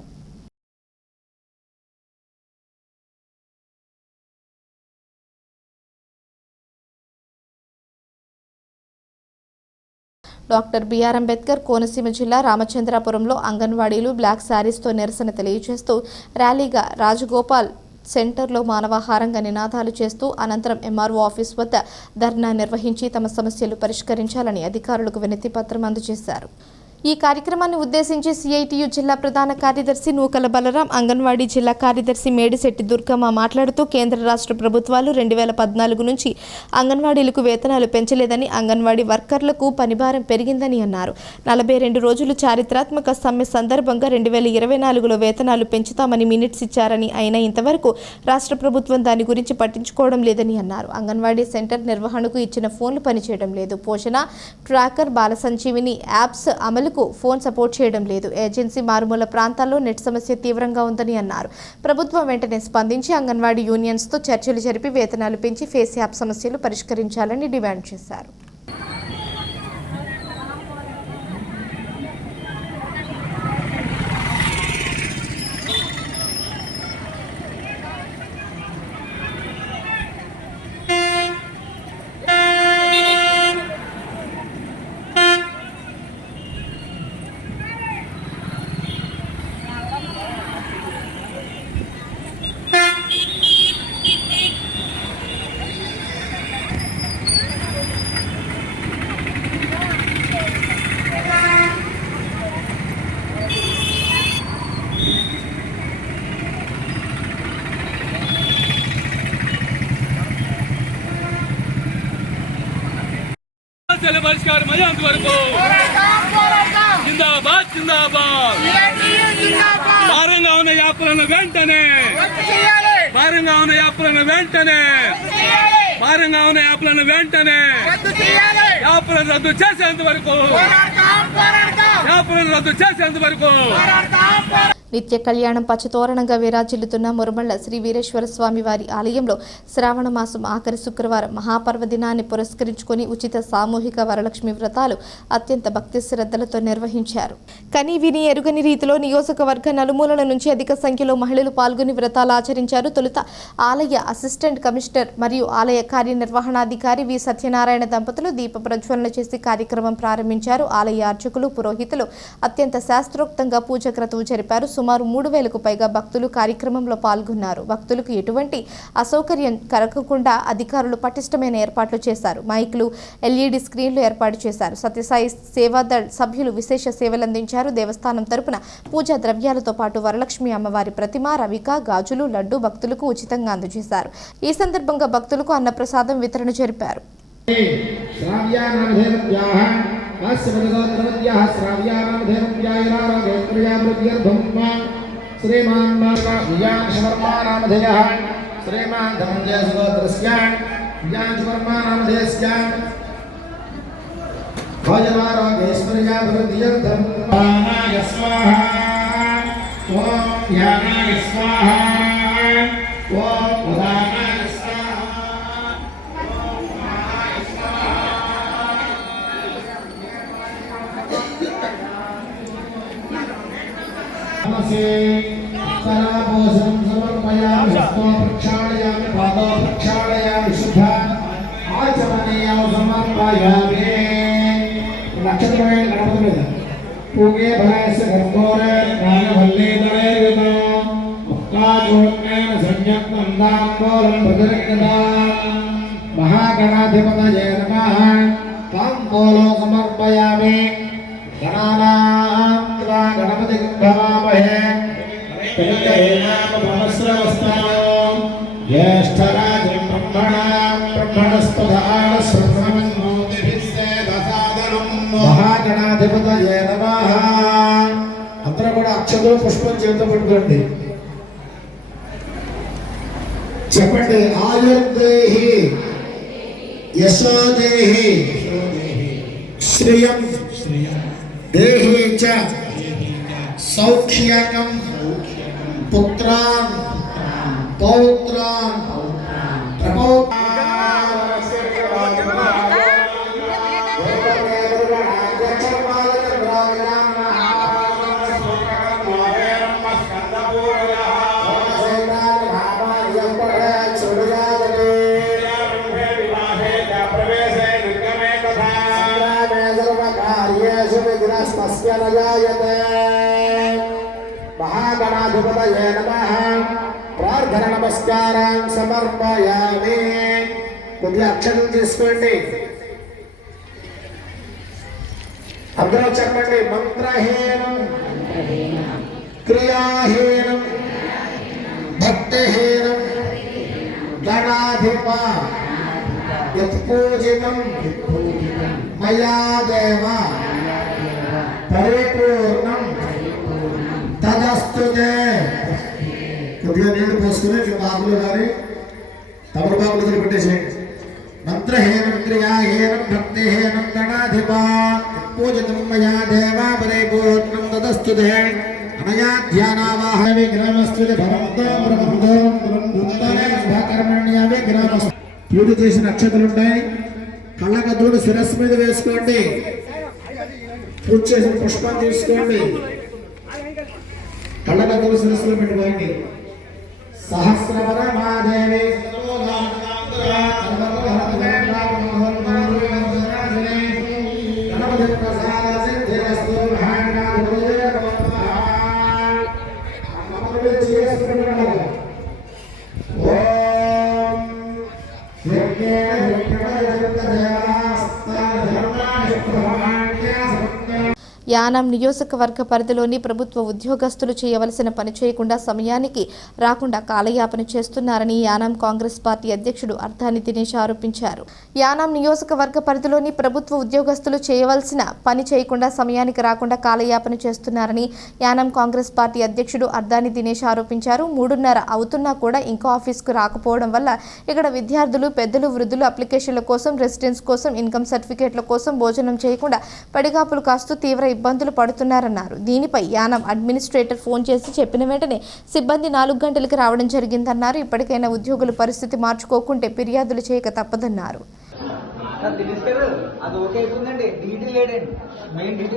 డాక్టర్ బిఆర్ అంబేద్కర్ కోనసీమ జిల్లా రామచంద్రాపురంలో అంగన్వాడీలు బ్లాక్ శారీస్తో నిరసన తెలియజేస్తూ ర్యాలీగా రాజగోపాల్ సెంటర్లో మానవాహారంగా నినాదాలు చేస్తూ అనంతరం ఎంఆర్ఓ ఆఫీస్ వద్ద ధర్నా నిర్వహించి తమ సమస్యలు పరిష్కరించాలని అధికారులకు వినతి పత్రం అందజేశారు. ఈ కార్యక్రమాన్ని ఉద్దేశించి సిఐటియు జిల్లా ప్రధాన కార్యదర్శి నూకల బలరాం, అంగన్వాడీ జిల్లా కార్యదర్శి మేడిశెట్టి దుర్గమ్మ మాట్లాడుతూ కేంద్ర రాష్ట్ర ప్రభుత్వాలు 2014 నుంచి అంగన్వాడీలకు వేతనాలు పెంచలేదని, అంగన్వాడీ వర్కర్లకు పనిభారం పెరిగిందని అన్నారు. 42 రోజులు చారిత్రాత్మక సమ్మె సందర్భంగా 2024లో వేతనాలు పెంచుతామని మినిట్స్ ఇచ్చారని, అయినా ఇంతవరకు రాష్ట్ర ప్రభుత్వం దాని గురించి పట్టించుకోవడం లేదని అన్నారు. అంగన్వాడీ సెంటర్ నిర్వహణకు ఇచ్చిన ఫోన్లు పనిచేయడం లేదు. పోషణ ట్రాకర్, బాల సంజీవిని యాప్స్ అమలు ఫోన్ సపోర్ట్ చేయడం లేదు. ఏజెన్సీ మారుమూల ప్రాంతాల్లో నెట్ సమస్య తీవ్రంగా ఉందని అన్నారు. ప్రభుత్వం వెంటనే స్పందించి అంగన్వాడీ యూనియన్స్తో చర్చలు జరిపి వేతనాలు పెంచి ఫేస్ యాప్ సమస్యలు పరిష్కరించాలని డిమాండ్ చేశారు. పరిష్కారం అయ్యేంత వరకు జిందాబాద్ జిందాబాద్. భారంగా ఉన్న యాత్రలను వెంటనే భారంగా ఉన్న యాత్రలను వెంటనే భారంగా ఉన్న యాప్లను వెంటనే యాప్లను రద్దు చేసేంత వరకు యాప్లను రద్దు చేసేంత వరకు నిత్య కళ్యాణం పచ్చతోరణంగా విరాజిల్లుతున్న మురమళ్ళ శ్రీ వీరేశ్వర స్వామి వారి ఆలయంలో శ్రావణ మాసం ఆఖరి శుక్రవారం మహాపర్వదినాన్ని పురస్కరించుకొని ఉచిత సామూహిక వరలక్ష్మి వ్రతాలు అత్యంత భక్తి శ్రద్ధలతో నిర్వహించారు. కని విని ఎరుగని రీతిలో నియోజకవర్గ నలుమూలల నుంచి అధిక సంఖ్యలో మహిళలు పాల్గొని వ్రతాలు ఆచరించారు. తొలుత ఆలయ అసిస్టెంట్ కమిషనర్ మరియు ఆలయ కార్యనిర్వహణాధికారి వి సత్యనారాయణ దంపతులు దీప ప్రజ్వలన చేసి కార్యక్రమం ప్రారంభించారు. ఆలయ అర్చకులు, పురోహితులు అత్యంత శాస్త్రోక్తంగా పూజ క్రతువు జరిపారు. సుమారు 3,000కు పైగా భక్తులు కార్యక్రమంలో పాల్గొన్నారు. భక్తులకు ఎటువంటి అసౌకర్యం కలగకుండా అధికారులు పటిష్టమైన ఏర్పాట్లు చేశారు. మైకులు, ఎల్ఈడి స్క్రీన్లు ఏర్పాటు చేశారు. సత్యసాయి సేవాదళ్ సభ్యులు విశేష సేవలందించారు. దేవస్థానం తరపున పూజా ద్రవ్యాలతో పాటు వరలక్ష్మి అమ్మవారి ప్రతిమ, రవిక, గాజులు, లడ్డు భక్తులకు ఉచితంగా అందజేశారు. ఈ సందర్భంగా భక్తులకు అన్నప్రసాదం వితరణ జరిపారు. श्रीमान धनंजय सुगोत्रस्य ज्ञानवर्मा नामधेयस्य भजनारोग्यैश्वर्या वृद्धियर्थं यानाय स्वाहा ओम यानाय स्वाहा ओम उदानाय स्वाहा ओम उदानाय स्वाहा नमस्ते तराभोजनं समर्पयामि हस्तो प्रक्षालयामि पादो प्रक्षालयामि शुद्ध आचमनीयं समर्पयामि नक्षत्रमेण गणपति మీద पूगे भयस्य कर्पूरे नागभल्लीतले युतो मुक्ताचूर्णेन संयुक्तं ताम्बूलं भद्रकदा महागणाधिपतये नमः ताम्बूलं समर्पयामि गणानां त्वा गणपतिं भवामहे कलिकहेनामभवस्रवस्तायो జ్యేష్ఠరాజం మహాగణాధిపతయే నమః. అందరూ కూడా అక్షతలు పుష్పం చేతితో పట్టుకోండి. చెప్పండి. ఆయుర్దేహి యశోదేహి శ్రియం దేహి చ సౌఖ్యకం పుత్రాన్ పౌత్రాన్ మహాగణాధిపతయే నమః. ప్రార్థన నమస్కారం సమర్పయామి. కొద్దిగా అక్షరం తీసుకోండి. అందరూ చెప్పండి. మంత్రహీనం క్రియాహీనం భక్తిహీనం గణాధిప యత్పూజితం మయా దేవ పరిపూర్ణం తదస్తుతే. కొద్దిగా నీళ్లు పోసుకుని బాబులు గారి తమరు బాబులు దగ్గర పెట్టేసేయండి. మంత్రహీనం క్రియాహీనం భక్తిహీనం గణాధిప పూజితం మయా దేవ పరిపూర్ణం తదస్తుతే. అనయా ధ్యానావాహన విగ్రహమస్తుతి భవంతో బ్రహ్మతో కర్మణ్య విగ్రహమస్తు. పూజ చేసిన నక్షత్రాలు ఉంటాయి. కళ్ళకద్దుడు శిరస్సు మీద వేసుకోండి. పూజ చేసిన పుష్పం తీసుకోండి. కళ్ళకద్దుడు శిరస్సులో పెట్టుకోండి. సహస్రవరమాదేవి గణపతి ప్రసాద సిద్ధిరస్తు. యానాం నియోజకవర్గ పరిధిలోని ప్రభుత్వ ఉద్యోగస్తులు చేయవలసిన పని చేయకుండా సమయానికి రాకుండా కాలయాపన చేస్తున్నారని యానాం కాంగ్రెస్ పార్టీ అధ్యక్షుడు అర్ధాని దినేష్ ఆరోపించారు. యానాం నియోజకవర్గ పరిధిలోని ప్రభుత్వ ఉద్యోగస్తులు చేయవలసిన పని చేయకుండా సమయానికి రాకుండా కాలయాపన చేస్తున్నారని యానాం కాంగ్రెస్ పార్టీ అధ్యక్షుడు అర్ధాని దినేష్ ఆరోపించారు. 3:30 అవుతున్నా కూడా ఇంకా ఆఫీస్కు రాకపోవడం వల్ల ఇక్కడ విద్యార్థులు, పెద్దలు, వృద్ధులు అప్లికేషన్ల కోసం, రెసిడెన్స్ కోసం, ఇన్కమ్ సర్టిఫికేట్ల కోసం భోజనం చేయకుండా పడిగాపులు కాస్తూ తీవ్ర ఇబ్బందులు పడుతున్నారన్నారు. దీనిపై యానాం అడ్మినిస్ట్రేటర్ ఫోన్ చేసి చెప్పిన వెంటనే సిబ్బంది 4 గంటలకు రావడం జరిగిందన్నారు. ఇప్పటికైనా ఉద్యోగుల పరిస్థితి మార్చుకోకుంటే ఫిర్యాదులు చేయక తప్పదన్నారు. అది ఓకే అయిపోయిందండి. డీటీ లేడండి. మెయిన్ డీటీ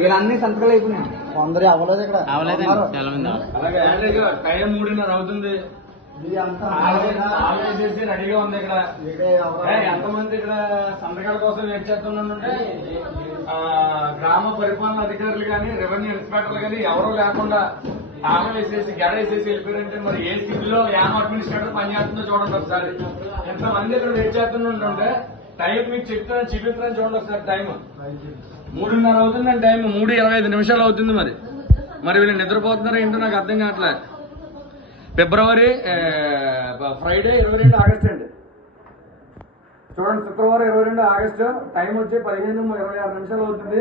వీళ్ళన్నీ సంతకాలు అయిపోయినాయి. అందరూ అవ్వలేదు. ఇక్కడ అలాగే టైం 3:30 అవుతుంది. రెడీగా ఉంది. ఇక్కడ ఎంతమంది ఇక్కడ సంతకాల కోసం వెయిట్ చేస్తున్నానంటే గ్రామ పరిపాలన అధికారులు కానీ, రెవెన్యూ ఇన్స్పెక్టర్లు కానీ ఎవరూ లేకుండా ఆమె వేసేసి గడ వేసేసి వెళ్ళిపోయారంటే మరి ఏ స్థితిలో యామ అడ్మినిస్ట్రేటర్ పనిచేస్తుందో చూడండి ఒకసారి. ఎంతమంది ఇక్కడ వెయిట్ చేస్తుంటే టైం మీకు చెప్తాను చూపిస్తాను చూడండి ఒకసారి. టైం 3:30 అవుతుందండి. టైం 3:25 అవుతుంది. మరి వీళ్ళు నిద్రపోతున్నారో ఏంటో నాకు అర్థం కావట్లేదు. ఫిబ్రవరి ఫ్రైడే 22 ఆగస్టు అండి. చూడండి, శుక్రవారం 22 ఆగస్టు. టైం వచ్చి 15:26 అవుతుంది.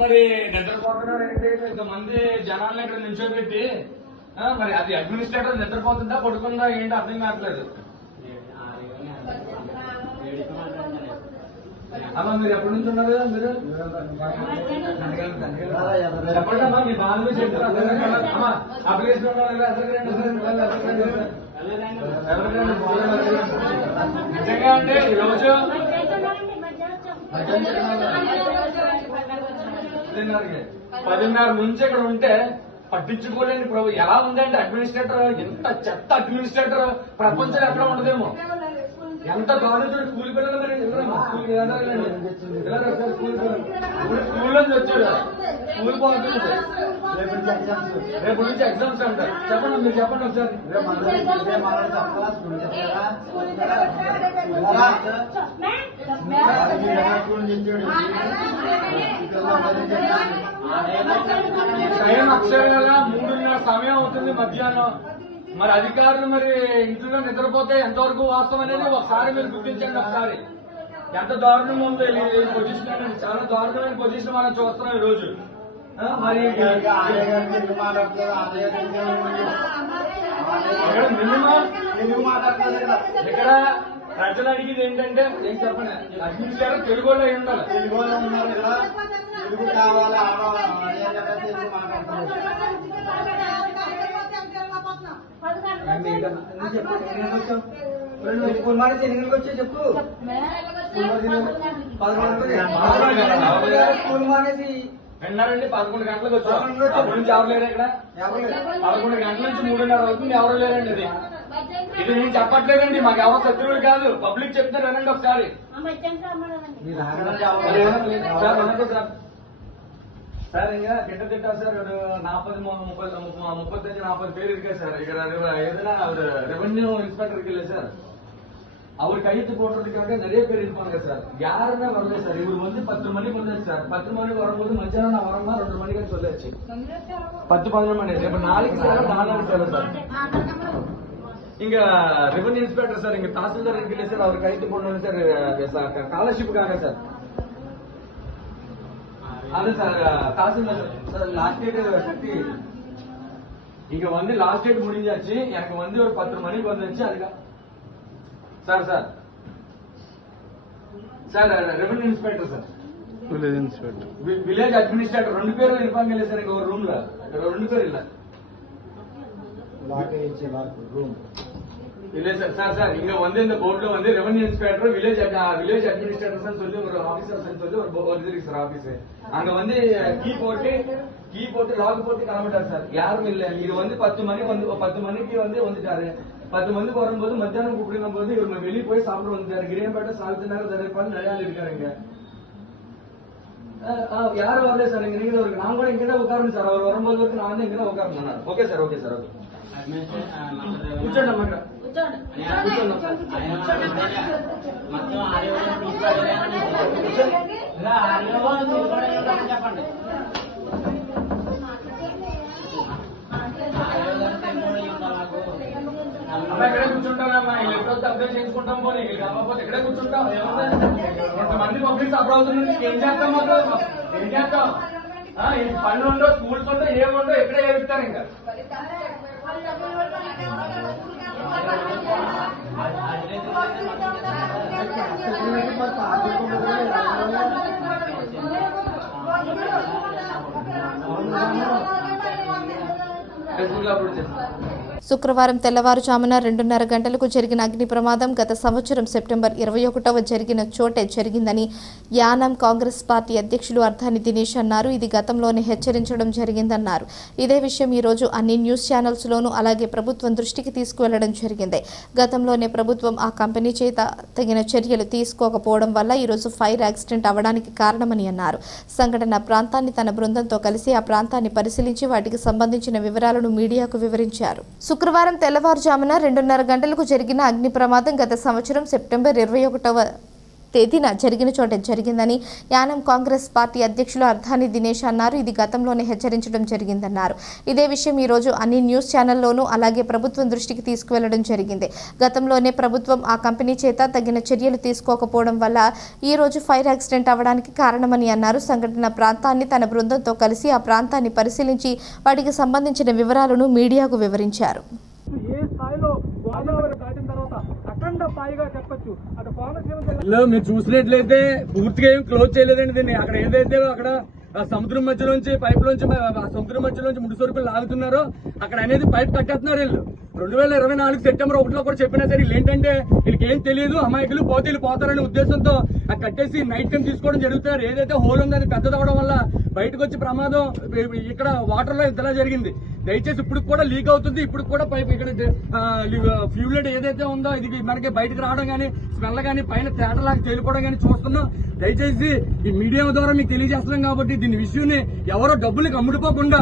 మరి నిద్రపోతున్నారు ఏంటి? ఇంతమంది జనాలను ఇక్కడ నిల్చోబెట్టి మరి అది అడ్మినిస్ట్రేటర్ నిద్రపోతుందా పడుకుందా ఏంటి అర్థం కావట్లేదు. అమ్మా మీరు ఎప్పటి నుంచి ఉన్నారు? మీరు చెప్పండి అమ్మా, మీ బాధ మీద చెప్తారు. అమ్మా అప్లికేషన్ నిజంగా అంటే ఈరోజు 10:30 నుంచి ఇక్కడ ఉంటే పట్టించుకోలేని ఎలా ఉందంటే అడ్మినిస్ట్రేటర్. ఎంత చెత్త అడ్మినిస్ట్రేటర్ ప్రపంచంలో ఎక్కడ ఉండదేమో. ఎంత గవర్నమెంట్ స్కూల్ పిల్లలు మరి స్కూల్ నుంచి వచ్చాడు. స్కూల్ పోతుంది. రేపు నుంచి ఎగ్జామ్స్ అంటారు. చెప్పండి, మీరు చెప్పండి ఒకసారి. టైం అక్షరాల 3:30 సమయం అవుతుంది మధ్యాహ్నం. మరి అధికారులు మరి ఇంట్లో నిద్రపోతే ఎంతవరకు వాస్తవం అనేది ఒకసారి మీరు గుర్తించండి. ఒకసారి ఎంత దారుణం ఉందో ఈ పొజిషన్ అనేది, చాలా దారుణమైన పొజిషన్ మనం చూస్తున్నాం ఈ రోజు. మరి ఇక్కడ ప్రజలు అడిగేది ఏంటంటే ఏం చెప్పండి, అడ్మినిస్ట్రేటర్ తెలుగు వాళ్ళు అయి ఉండాలి. తెలుగు వాళ్ళు ఉన్నారు కదా, తెలుగు కావాలి ఎన్నికలకు వచ్చి చెప్పు స్కూల్ మానేసి విన్నారండి, 11 గంటలకు వచ్చాం. అప్పటి నుంచి ఎవరు లేరు ఇక్కడ. 11 గంటల నుంచి 3:30 అవుతుంది, ఎవరు లేరండి. ఇది నేను చెప్పట్లేదండి, మాకు ఎవరు శత్రువులు కాదు, పబ్లిక్ చెప్తున్నారు. వినండి ఒకసారి. సార్ ఇంకా తిట్టారు సార్, 35-40 பேர் இருக்கா சார். எதுனா ரெவன்யூ இன்ஸ்பெக்டருக்கு இல்லை சார், அவர் கையெழுத்து போடுறதுக்காக நிறைய பேர் இருப்பாங்க சார். யாருமே வரல சார். இவர் வந்து 10 மணிக்கு வந்தாச்சு சார். 10 மணிக்கு வரும்போது மத்தியானம் நான் வரமா 2 மணிக்கு சொல்லாச்சு. 10-11 மணி. இப்ப நாளைக்கு சார் 4 நாளைக்கு சார். இங்க ரெவன்யூ இன்ஸ்பெக்டர் சார், இங்க தாசில்தார் இருக்குல்ல சார், அவர் கையெழுத்து போடணும் சார், ஸ்காலர்ஷிப்புக்காக சார். அது sir tahsildar sir last date கட்டி இங்க வந்து லாஸ்ட் டேட் முடிஞ்சாச்சு. எனக்கு வந்து ஒரு 10 மணிக்கு வந்துச்சு. அதுக்கு sir sir sir revenue inspector sir, village administrator 2 பேரும் இருப்பாங்க இல்ல சார். இங்க ஒரு ரூம்ல 2 பேர் இல்ல இல்ல சார். சார் சார் இங்க வந்து இந்த போர்ட்ல வந்து ரெவன்யூ இன்ஸ்பெக்டர், வில்லேஜ் அட்மினிஸ்ட்ரேட்டர் சொல்லி ஒரு ஆபீசர் சொல்லி ஒரு இருக்கு சார் ஆபீஸ். அங்க வந்து கீ போட்டு லாக் போட்டு கிளம்பிட்டாரு சார். யாரும் இல்ல. இது வந்து 10 மணிக்கு வந்து வந்துட்டாரு. 10 மணிக்கு வரும்போது மத்தியானம் கூப்பிடும் போது இவர் வெளியே போய் சாப்பிட வந்துட்டாரு. கிரியம்பேட்டை சாப்பிட்டுனாரு தரப்பான்னு நிறைய ஆள் இருக்காருங்க. யாரும் வரல சார். இங்க நீங்க இருக்கு, நான் கூட இங்கதான் உட்காருங்க சார். அவர் வரும்போது வரைக்கும் நான் வந்து இங்கதான் உட்காருங்க. Okay sir, okay sir, okay. కూర్చోండి అమ్మా. చెప్పండి. అమ్మా ఇక్కడే కూర్చుంటానమ్మా. ఎప్పుడొస్తే అప్డేట్ చేసుకుంటాం. పోనీ కాకపోతే ఇక్కడే కూర్చుంటాం. ఏముంది, కొంతమంది పబ్లిక్ సఫర్ అవుతుంది. ఏం చేస్తాం మాకు, ఏం చేస్తాం? పనులు ఉండవు, స్కూల్స్ ఉండవు, ఏముండవు, ఎక్కడే ఏడుస్తారు. ఇంకా ఫేస్బుక్ లో అప్లోడ్ చేస్తాం. శుక్రవారం తెల్లవారుజామున 2:30 గంటలకు జరిగిన అగ్ని ప్రమాదం గత సంవత్సరం సెప్టెంబర్ 21వ జరిగిన చోటే జరిగిందని యానం కాంగ్రెస్ పార్టీ అధ్యక్షులు అర్థాని దినేష్ అన్నారు. ఇది గతంలోనే హెచ్చరించడం జరిగిందన్నారు. ఇదే విషయం ఈ రోజు అన్ని న్యూస్ ఛానల్స్లోనూ అలాగే ప్రభుత్వం దృష్టికి తీసుకువెళ్లడం జరిగింది. గతంలోనే ప్రభుత్వం ఆ కంపెనీ చేత తగిన చర్యలు తీసుకోకపోవడం వల్ల ఈరోజు ఫైర్ యాక్సిడెంట్ అవ్వడానికి కారణమని అన్నారు. సంఘటన ప్రాంతాన్ని తన బృందంతో కలిసి ఆ ప్రాంతాన్ని పరిశీలించి వాటికి సంబంధించిన వివరాలను మీడియాకు వివరించారు. శుక్రవారం తెల్లవారుజామున 2:30 గంటలకు జరిగిన అగ్ని ప్రమాదం గత సంవత్సరం సెప్టెంబర్ 21వ తేదీన జరిగిన చోట జరిగిందని యానం కాంగ్రెస్ పార్టీ అధ్యక్షులు అర్థాని దినేష్ అన్నారు. ఇది గతంలోనే హెచ్చరించడం జరిగిందన్నారు. ఇదే విషయం ఈ రోజు అన్ని న్యూస్ ఛానల్లోనూ అలాగే ప్రభుత్వం దృష్టికి తీసుకువెళ్లడం జరిగింది. గతంలోనే ప్రభుత్వం ఆ కంపెనీ చేత తగిన చర్యలు తీసుకోకపోవడం వల్ల ఈ రోజు ఫైర్ యాక్సిడెంట్ అవ్వడానికి కారణమని అన్నారు. సంఘటన ప్రాంతాన్ని తన బృందంతో కలిసి ఆ ప్రాంతాన్ని పరిశీలించి వాటికి సంబంధించిన వివరాలను మీడియాకు వివరించారు. ఏ స్థాయిలో గోదావరి దాటిన తర్వాత అఖండ స్థాయిగా చెప్పచ్చు. అటు కోనసీమ మీరు చూసినట్లయితే పూర్తిగా ఏం క్లోజ్ చేయలేదండి దీన్ని. అక్కడ ఏదైతే అక్కడ సముద్రం మధ్యలోంచి పైపులోంచి సముద్రం మధ్యలోంచి ముడి సరుకులు లాగుతున్నారో అక్కడ అనేది పైప్ కట్టేస్తున్నారు వీళ్ళు. 2024 సెప్టెంబర్ 1లో కూడా చెప్పినా సరే వీళ్ళు ఏంటంటే వీళ్ళకి ఏం తెలియదు, అమాయకులు పోతీలు పోతారనే ఉద్దేశంతో ఆ కట్టేసి నైట్ టైం తీసుకోవడం జరుగుతున్నారు. ఏదైతే హోల్ ఉందో అది పెద్దదవడం వల్ల బయటకు వచ్చి ప్రమాదం ఇక్కడ వాటర్ లో ఇంతలా జరిగింది. దయచేసి ఇప్పుడు కూడా లీక్ అవుతుంది. ఇప్పుడు కూడా పైప్ ఇక్కడ ఫ్యూలెట్ ఏదైతే ఉందో ఇది మనకి బయటకు రావడం కానీ స్మెల్ కానీ పైన తేటలాగా తేలిపోవడం కానీ చూస్తున్నాం. దయచేసి ఈ మీడియా ద్వారా మీకు తెలియజేస్తున్నాం కాబట్టి దీని విషయాన్ని ఎవరో డబ్బులకు అమ్ముడుపోకుండా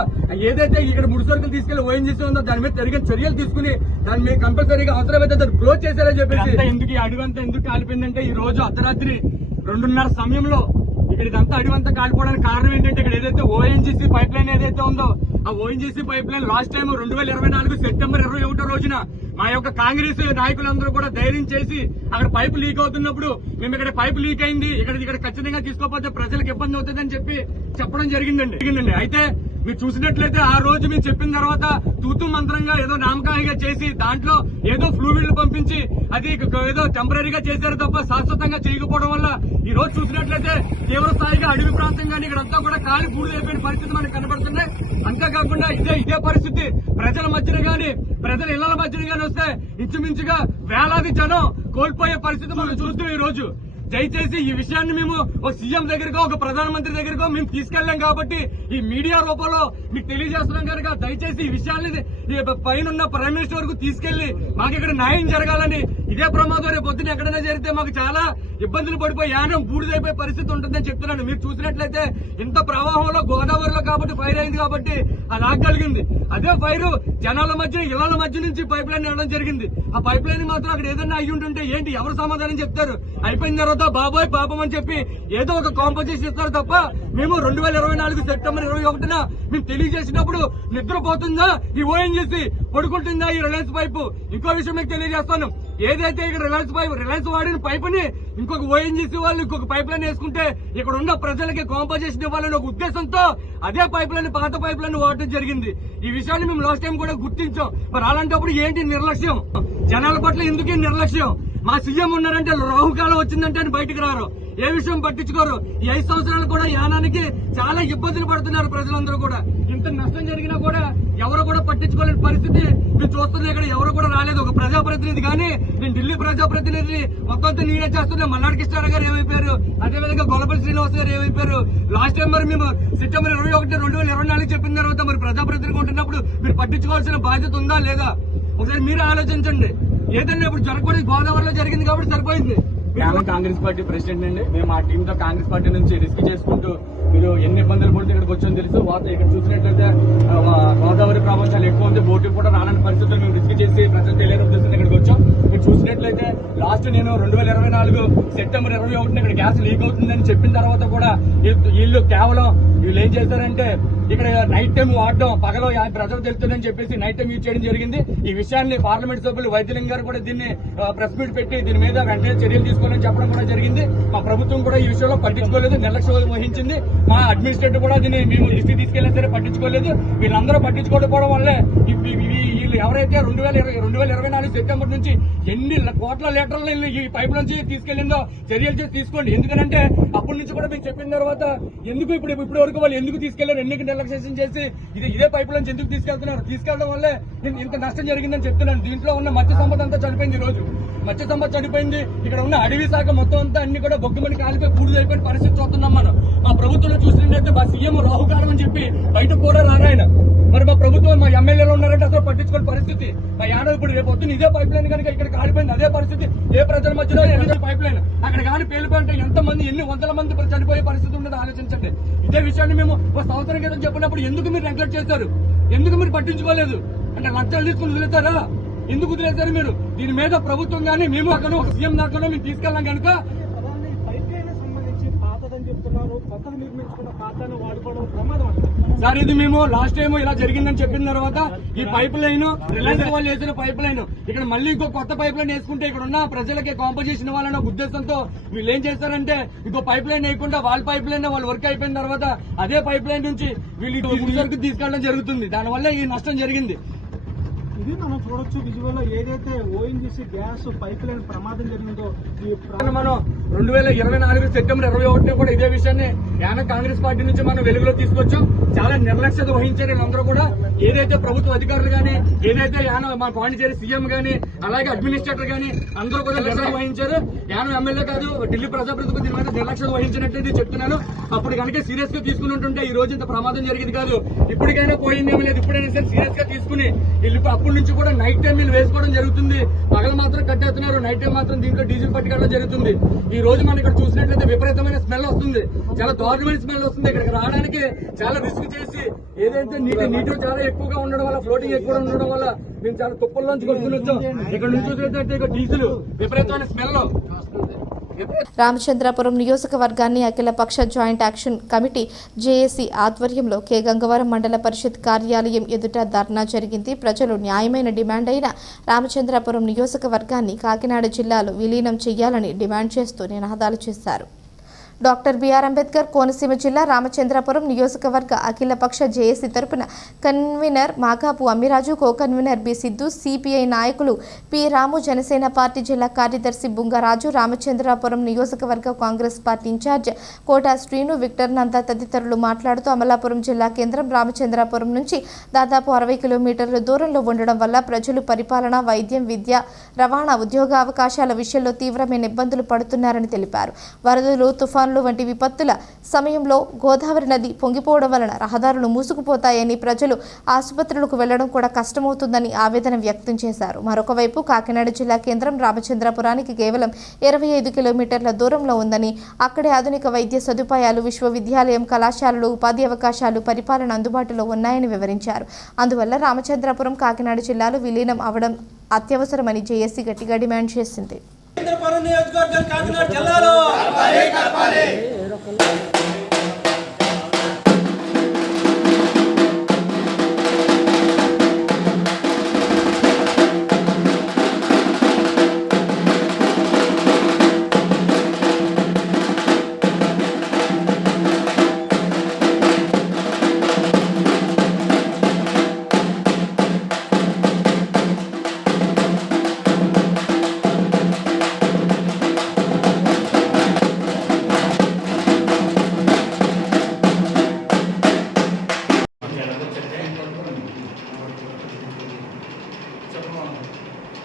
ఏదైతే ఇక్కడ ముడి సరుకులు తీసుకెళ్లి ఓఎన్జీసీ ఉందో దాని మీద తగిన చర్యలు తీసుకుని దాన్ని మీరు కంపల్సరీగా అవసరమైతే దాన్ని క్లోజ్ చేశారని చెప్పేసి ఎందుకు ఈ అడుగంతా ఎందుకు కాలిపోయిందంటే ఈ రోజు అర్ధరాత్రి 2:30 సమయంలో ఇక్కడ ఇదంతా అడివంతా కాలిపోవడానికి కారణం ఏంటంటే ఇక్కడ ఏదైతే ఓఎన్జీసీ పైప్ లైన్ ఏదైతే ఉందో ఆ ONGC pipe line last time 2024 September 21 రోజున మా యొక్క కాంగ్రెస్ నాయకులందరూ కూడా ధైర్యం చేసి అక్కడ పైపు లీక్ అవుతున్నప్పుడు మేము ఇక్కడ పైపు లీక్ అయింది, ఇక్కడ ఖచ్చితంగా తీసుకోకపోతే ప్రజలకు ఇబ్బంది అవుతుందని చెప్పడం జరిగిందండి. అయితే మీరు చూసినట్లయితే ఆ రోజు మీరు చెప్పిన తర్వాత తూతు మంత్రంగా ఏదో నామకాయంగా చేసి దాంట్లో ఏదో ఫ్లూయిడ్లు పంపించి అది ఏదో టెంపరీగా చేశారు తప్ప శాశ్వతంగా చేయకపోవడం వల్ల ఈ రోజు చూసినట్లయితే తీవ్ర స్థాయిగా అడవి ప్రాంతం కానీ ఇక్కడంతా కూడా కాలి బూడిద అయిపోయిన పరిస్థితి మనకు కనబడుతున్నాయి. అంతేకాకుండా ఇదే పరిస్థితి ప్రజల మధ్యన గాని ప్రజల ఇళ్ల మధ్యన గాని వస్తే ఇంచుమించుగా వేలాది జనం కోల్పోయే పరిస్థితి మనం చూస్తున్నాం ఈ రోజు. దయచేసి ఈ విషయాన్ని మేము ఒక సీఎం దగ్గరకో ఒక ప్రధానమంత్రి దగ్గరకో మేము తీసుకెళ్లాం కాబట్టి ఈ మీడియా రూపంలో మీకు తెలియజేస్తున్నాం కనుక దయచేసి ఈ విషయాన్ని పైన ప్రైమ్ మినిస్టర్ వరకు తీసుకెళ్లి మాకు ఇక్కడ న్యాయం జరగాలని. ఇదే ప్రమాదం రేపు పొద్దున ఎక్కడైనా జరిగితే మాకు చాలా ఇబ్బందులు పడిపోయి యానం బూడిదైపోయే పరిస్థితి ఉంటుందని చెప్తున్నాను. మీరు చూసినట్లయితే ఇంత ప్రవాహంలో గోదావరిలో కాబట్టి ఫైర్ అయింది కాబట్టి అది ఆగలిగింది. అదే ఫైర్ జనాల మధ్య ఇళ్ల మధ్య నుంచి పైప్ లైన్ వెళ్ళడం జరిగింది. ఆ పైప్ లైన్ మాత్రం అక్కడ ఏదైనా అయ్యి ఉంటుంటే ఏంటి ఎవరు సమాధానం చెప్తారు? అయిపోయిన తర్వాత బాబాయ్ పాపం అని చెప్పి ఏదో ఒక కాంపన్సేషన్ ఇస్తారు తప్ప మేము 2024 సెప్టెంబర్ 21న మేము తెలియజేసినప్పుడు నిద్రపోతుందా ఈ ఓఎన్జీసీ, పడుకుంటుందా ఈ రిలయన్స్ పైపు? ఇంకో విషయం మీకు తెలియజేస్తాను, ఏదైతే ఇక్కడ రిలయన్స్ వాడిన పైపుని ఇంకొక ఓఎన్జీసీ వాళ్ళు ఇంకొక పైప్ లైన్ వేసుకుంటే ఇక్కడ ఉన్న ప్రజలకి కాంపన్సేషన్ ఇవ్వాలనే ఒక ఉద్దేశంతో అదే పైప్ లైన్ పాత పైప్ లైన్ వాడటం జరిగింది. ఈ విషయాన్ని మేము లాస్ట్ టైం కూడా గుర్తించాం. మరి అలాంటప్పుడు ఏంటి నిర్లక్ష్యం? జనాల పట్ల ఎందుకు నిర్లక్ష్యం? మా సీఎం ఉన్నారంటే రాహుకాలం వచ్చిందంటే అని బయటకు రారు, ఏ విషయం పట్టించుకోరు. ఈ 5 సంవత్సరాలు కూడా యానానికి చాలా ఇబ్బందులు పడుతున్నారు ప్రజలందరూ కూడా. ఇంత నష్టం జరిగినా కూడా ఎవరు కూడా పట్టించుకోలేని పరిస్థితి మీరు చూస్తున్నా. ఇక్కడ ఎవరు కూడా రాలేదు. ఒక ప్రజాప్రతినిధి కానీ నేను ఢిల్లీ ప్రజాప్రతినిధిని మొత్తం నేనే చేస్తున్నా. మల్లాడి కృష్ణారావు గారు ఏమైపోయారు, అదేవిధంగా గొల్లపల్లి శ్రీనివాస్ గారు ఏమైపోయారు? లాస్ట్ టైం మరి మేము సెప్టెంబర్ 21, 2024 చెప్పిన తర్వాత మరి ప్రజాప్రతినిధిగా ఉంటున్నప్పుడు మీరు పట్టించుకోవాల్సిన బాధ్యత ఉందా లేదా? ఒకసారి మీరు ఆలోచించండి. ఏదన్నా ఇప్పుడు జరగకూడదు గోదావరిలో జరిగింది కాబట్టి సరిపోయింది. కాంగ్రెస్ పార్టీ ప్రెసిడెంట్ అండి. మేము ఆ టీంతో కాంగ్రెస్ పార్టీ నుంచి రిస్క్ చేసుకుంటూ మీరు ఎన్ని ఇబ్బందులు పడితే ఇక్కడికి వచ్చామని తెలుసు. ఇక్కడ చూసినట్లయితే గోదావరి ప్రభావం చాలా ఎక్కువ ఉంది. బోటు కూడా రాలని పరిస్థితులు మేము రిస్క్ చేసి ప్రజలు తెలియని ఉద్దేశంతో ఇక్కడికి వచ్చాం. మీరు చూసినట్లయితే లాస్ట్ నేను 2024 సెప్టెంబర్ 21 ఇక్కడ గ్యాస్ లీక్ అవుతుందని చెప్పిన తర్వాత కూడా వీళ్ళు కేవలం ఏం చేశారంటే ఇక్కడ నైట్ టైం వాడడం, పగలో ప్రజలు తెలుస్తుందని చెప్పేసి నైట్ టైం యూజ్ చేయడం జరిగింది. ఈ విషయాన్ని పార్లమెంట్ సభ్యులు వైద్యలింగం గారు కూడా దీన్ని ప్రెస్ మీట్ పెట్టి దీని మీద వెంటనే చర్యలు తీసుకోవాలని చెప్పడం కూడా జరిగింది. మా ప్రభుత్వం కూడా ఈ విషయంలో పట్టించుకోలేదు, నిర్లక్ష్యం వహించింది. మా అడ్మినిస్ట్రేటివ్ కూడా దీన్ని మేము దృష్టికి తీసుకెళ్లినా సరే పట్టించుకోలేదు. వీళ్ళందరూ పట్టించుకోకపోవడం వల్లే వీళ్ళు ఎవరైతే 2024 సెప్టెంబర్ నుంచి ఎన్ని కోట్ల లీటర్లు ఈ పైపు నుంచి తీసుకెళ్లిందో చర్యలు తీసుకోండి. ఎందుకంటే అప్పటి నుంచి కూడా మీకు చెప్పిన తర్వాత ఎందుకు ఇప్పటి వరకు వాళ్ళు ఎందుకు తీసుకెళ్లారు, ఎన్నికలు నిర్లక్ష్యం చేసి ఇదే పైపు నుంచి ఎందుకు తీసుకెళ్లడం వల్లే ఇంత నష్టం జరిగిందని చెప్తున్నాను. దీంట్లో ఉన్న మత్స్య సంపద అంతా చనిపోయింది. ఈ రోజు మత్స్య సంపద చనిపోయింది. ఇక్కడ ఉన్న అడవి శాఖ మొత్తం అంతా అన్ని కూడా బొగ్గుమని కాలిపోయి బూడిదైపోయిన పరిస్థితి చూస్తున్నాం మనం. మా ప్రభుత్వంలో చూసినట్లయితే మా సీఎం రాహుకాలం అని చెప్పి బయట కూడా రారాయన. మరి మా ప్రభుత్వం మా ఎమ్మెల్యేలు ఉన్నారంటే అసలు పట్టించుకోని పరిస్థితి. మా యాదవ్ ఇప్పుడు రేపు పొద్దున్న ఇదే పైప్ లైన్ కనుక ఇక్కడ కాలిపోయింది అదే పరిస్థితి. ఏ ప్రజల మధ్యలో ఎన్ని పైప్ లైన్ అక్కడ కానీ పేలిపోయింటే ఎంతమంది ఎన్ని వందల మంది చనిపోయే పరిస్థితి ఉండదు ఆలోచించండి. ఇదే విషయాన్ని మేము ఒక సంవత్సరం క్రితం చెప్పినప్పుడు ఎందుకు మీరు నెగ్లెక్ట్ చేశారు, ఎందుకు మీరు పట్టించుకోలేదు? అంటే లక్షలు తీసుకుని వదిలేతారా? ఎందుకు వదిలేశారు మీరు? దీని మీద ప్రభుత్వం కానీ మేము అక్కడ ఒక సీఎం దాకా మేము తీసుకెళ్ళాం కనుక సార్ ఇది మేము లాస్ట్ టైం ఇలా జరిగిందని చెప్పిన తర్వాత ఈ పైప్ లైన్ రిలయన్స్ వాళ్ళు వేసిన పైప్ లైన్ ఇక్కడ మళ్ళీ ఇంకో కొత్త పైప్ లైన్ వేసుకుంటే ఇక్కడ ఉన్న ప్రజలకి కాంపన్సేషన్ ఇవ్వాలన్న ఉద్దేశంతో వీళ్ళు ఏం చేస్తారంటే ఇంకో పైప్ లైన్ వేయకుండా వాళ్ళ పైప్ లైన్ వాళ్ళు వర్క్ అయిపోయిన తర్వాత అదే పైప్ లైన్ నుంచి వీళ్ళు వరకు తీసుకెళ్లడం జరుగుతుంది. దానివల్ల ఈ నష్టం జరిగింది. ఇది మనం చూడొచ్చు విజువల్ లో ఏదైతే ఓఎన్జీసీ గ్యాస్ పైప్ లైన్ ప్రమాదం జరిగిందో మనం 2024 సెప్టెంబర్ 21 కూడా ఇదే విషయాన్ని యానం కాంగ్రెస్ పార్టీ నుంచి మనం వెలుగులో తీసుకొచ్చాం. చాలా నిర్లక్ష్యత వహించారు వీళ్ళందరూ కూడా. ఏదైతే ప్రభుత్వ అధికారులు కానీ ఏదైతే యానం మా పాండిచేరి సీఎం గానీ అలాగే అడ్మినిస్ట్రేటర్ గానీ అందరూ కూడా నిర్లక్ష్యం వహించారు. యానం ఎమ్మెల్యే కాదు ఢిల్లీ ప్రజాప్రతినిధులకు దీని మీద నిర్లక్ష్యం వహించినట్టు చెప్తున్నాను. అప్పుడు కనుక సీరియస్ గా తీసుకుని ఉంటుంటే ఈ రోజు ఇంత ప్రమాదం జరిగింది కాదు. ఇప్పటికైనా పోయిందేమీ లేదు. ఇప్పుడైనా సరే సీరియస్ గా తీసుకుని అప్పటి నుంచి కూడా నైట్ టైం వీళ్ళు వేసుకోవడం జరుగుతుంది. పగలు మాత్రం కట్టేస్తున్నారు, నైట్ టైం మాత్రం దీంట్లో డీజిల్ పట్టుకోవడం జరుగుతుంది. ఈ రోజు మనం ఇక్కడ చూసినట్లయితే విపరీతమైన స్మెల్ వస్తుంది, చాలా దారుణమైన స్మెల్ వస్తుంది. ఇక్కడికి రావడానికి చాలా రిస్క్ చేసి ఏదైతే నీటి చాలా ఎక్కువగా ఉండడం వల్ల ఫ్లోటింగ్ ఎక్కువ ఉండడం వల్ల మేము చాలా తుప్పల్లోంచి కొట్టుకుని వచ్చాం. ఇక్కడ నుంచి చూసినట్లయితే డీజిల్ విపరీతమైన స్మెల్ రామచంద్రాపురం నియోజకవర్గాన్ని అఖిలపక్ష జాయింట్ యాక్షన్ కమిటీ జేఏసీ ఆధ్వర్యంలో కె గంగవరం మండల పరిషత్ కార్యాలయం ఎదుట ధర్నా జరిగింది. ప్రజలు న్యాయమైన డిమాండ్ అయిన రామచంద్రాపురం నియోజకవర్గాన్ని కాకినాడ జిల్లాలో విలీనం చేయాలని డిమాండ్ చేస్తూ నినాదాలు చేశారు. డాక్టర్ బిఆర్ అంబేద్కర్ కోనసీమ జిల్లా రామచంద్రాపురం నియోజకవర్గ అఖిలపక్ష జేఏసీ తరపున convener Magapu Ammiraju, co convener B Siddhu, CPI నాయకులు పి రాము, జనసేన పార్టీ జిల్లా కార్యదర్శి బుంగరాజు, రామచంద్రాపురం నియోజకవర్గ Congress party incharge Kota Srinu, Victor Nanda తదితరులు మాట్లాడుతూ అమలాపురం జిల్లా కేంద్రం రామచంద్రాపురం నుంచి దాదాపు 60 కిలోమీటర్ల దూరంలో ఉండడం వల్ల ప్రజలు పరిపాలన, వైద్యం, విద్య, రవాణా, ఉద్యోగ అవకాశాల విషయంలో తీవ్రమైన ఇబ్బందులు పడుతున్నారని తెలిపారు. వరదలు, తుఫాన్లు వంటి విపత్తుల సమయంలో గోదావరి నది పొంగిపోవడం వలన రహదారులు మూసుకుపోతాయని, ప్రజలు ఆసుపత్రులకు వెళ్లడం కూడా కష్టమవుతుందని ఆవేదన వ్యక్తం చేశారు. మరొక వైపు కాకినాడ జిల్లా కేంద్రం రామచంద్రపురానికి కేవలం 25 కిలోమీటర్ల దూరంలో ఉందని, అక్కడే ఆధునిక వైద్య సదుపాయాలు, విశ్వవిద్యాలయం, కళాశాలలు, ఉపాధి అవకాశాలు, పరిపాలన అందుబాటులో ఉన్నాయని వివరించారు. అందువల్ల రామచంద్రపురం కాకినాడ జిల్లాలో విలీనం అవడం అత్యవసరమని జేఏసీ గట్టిగా డిమాండ్ చేసింది. నియోజకవర్గం కాకినాడ జిల్లాలో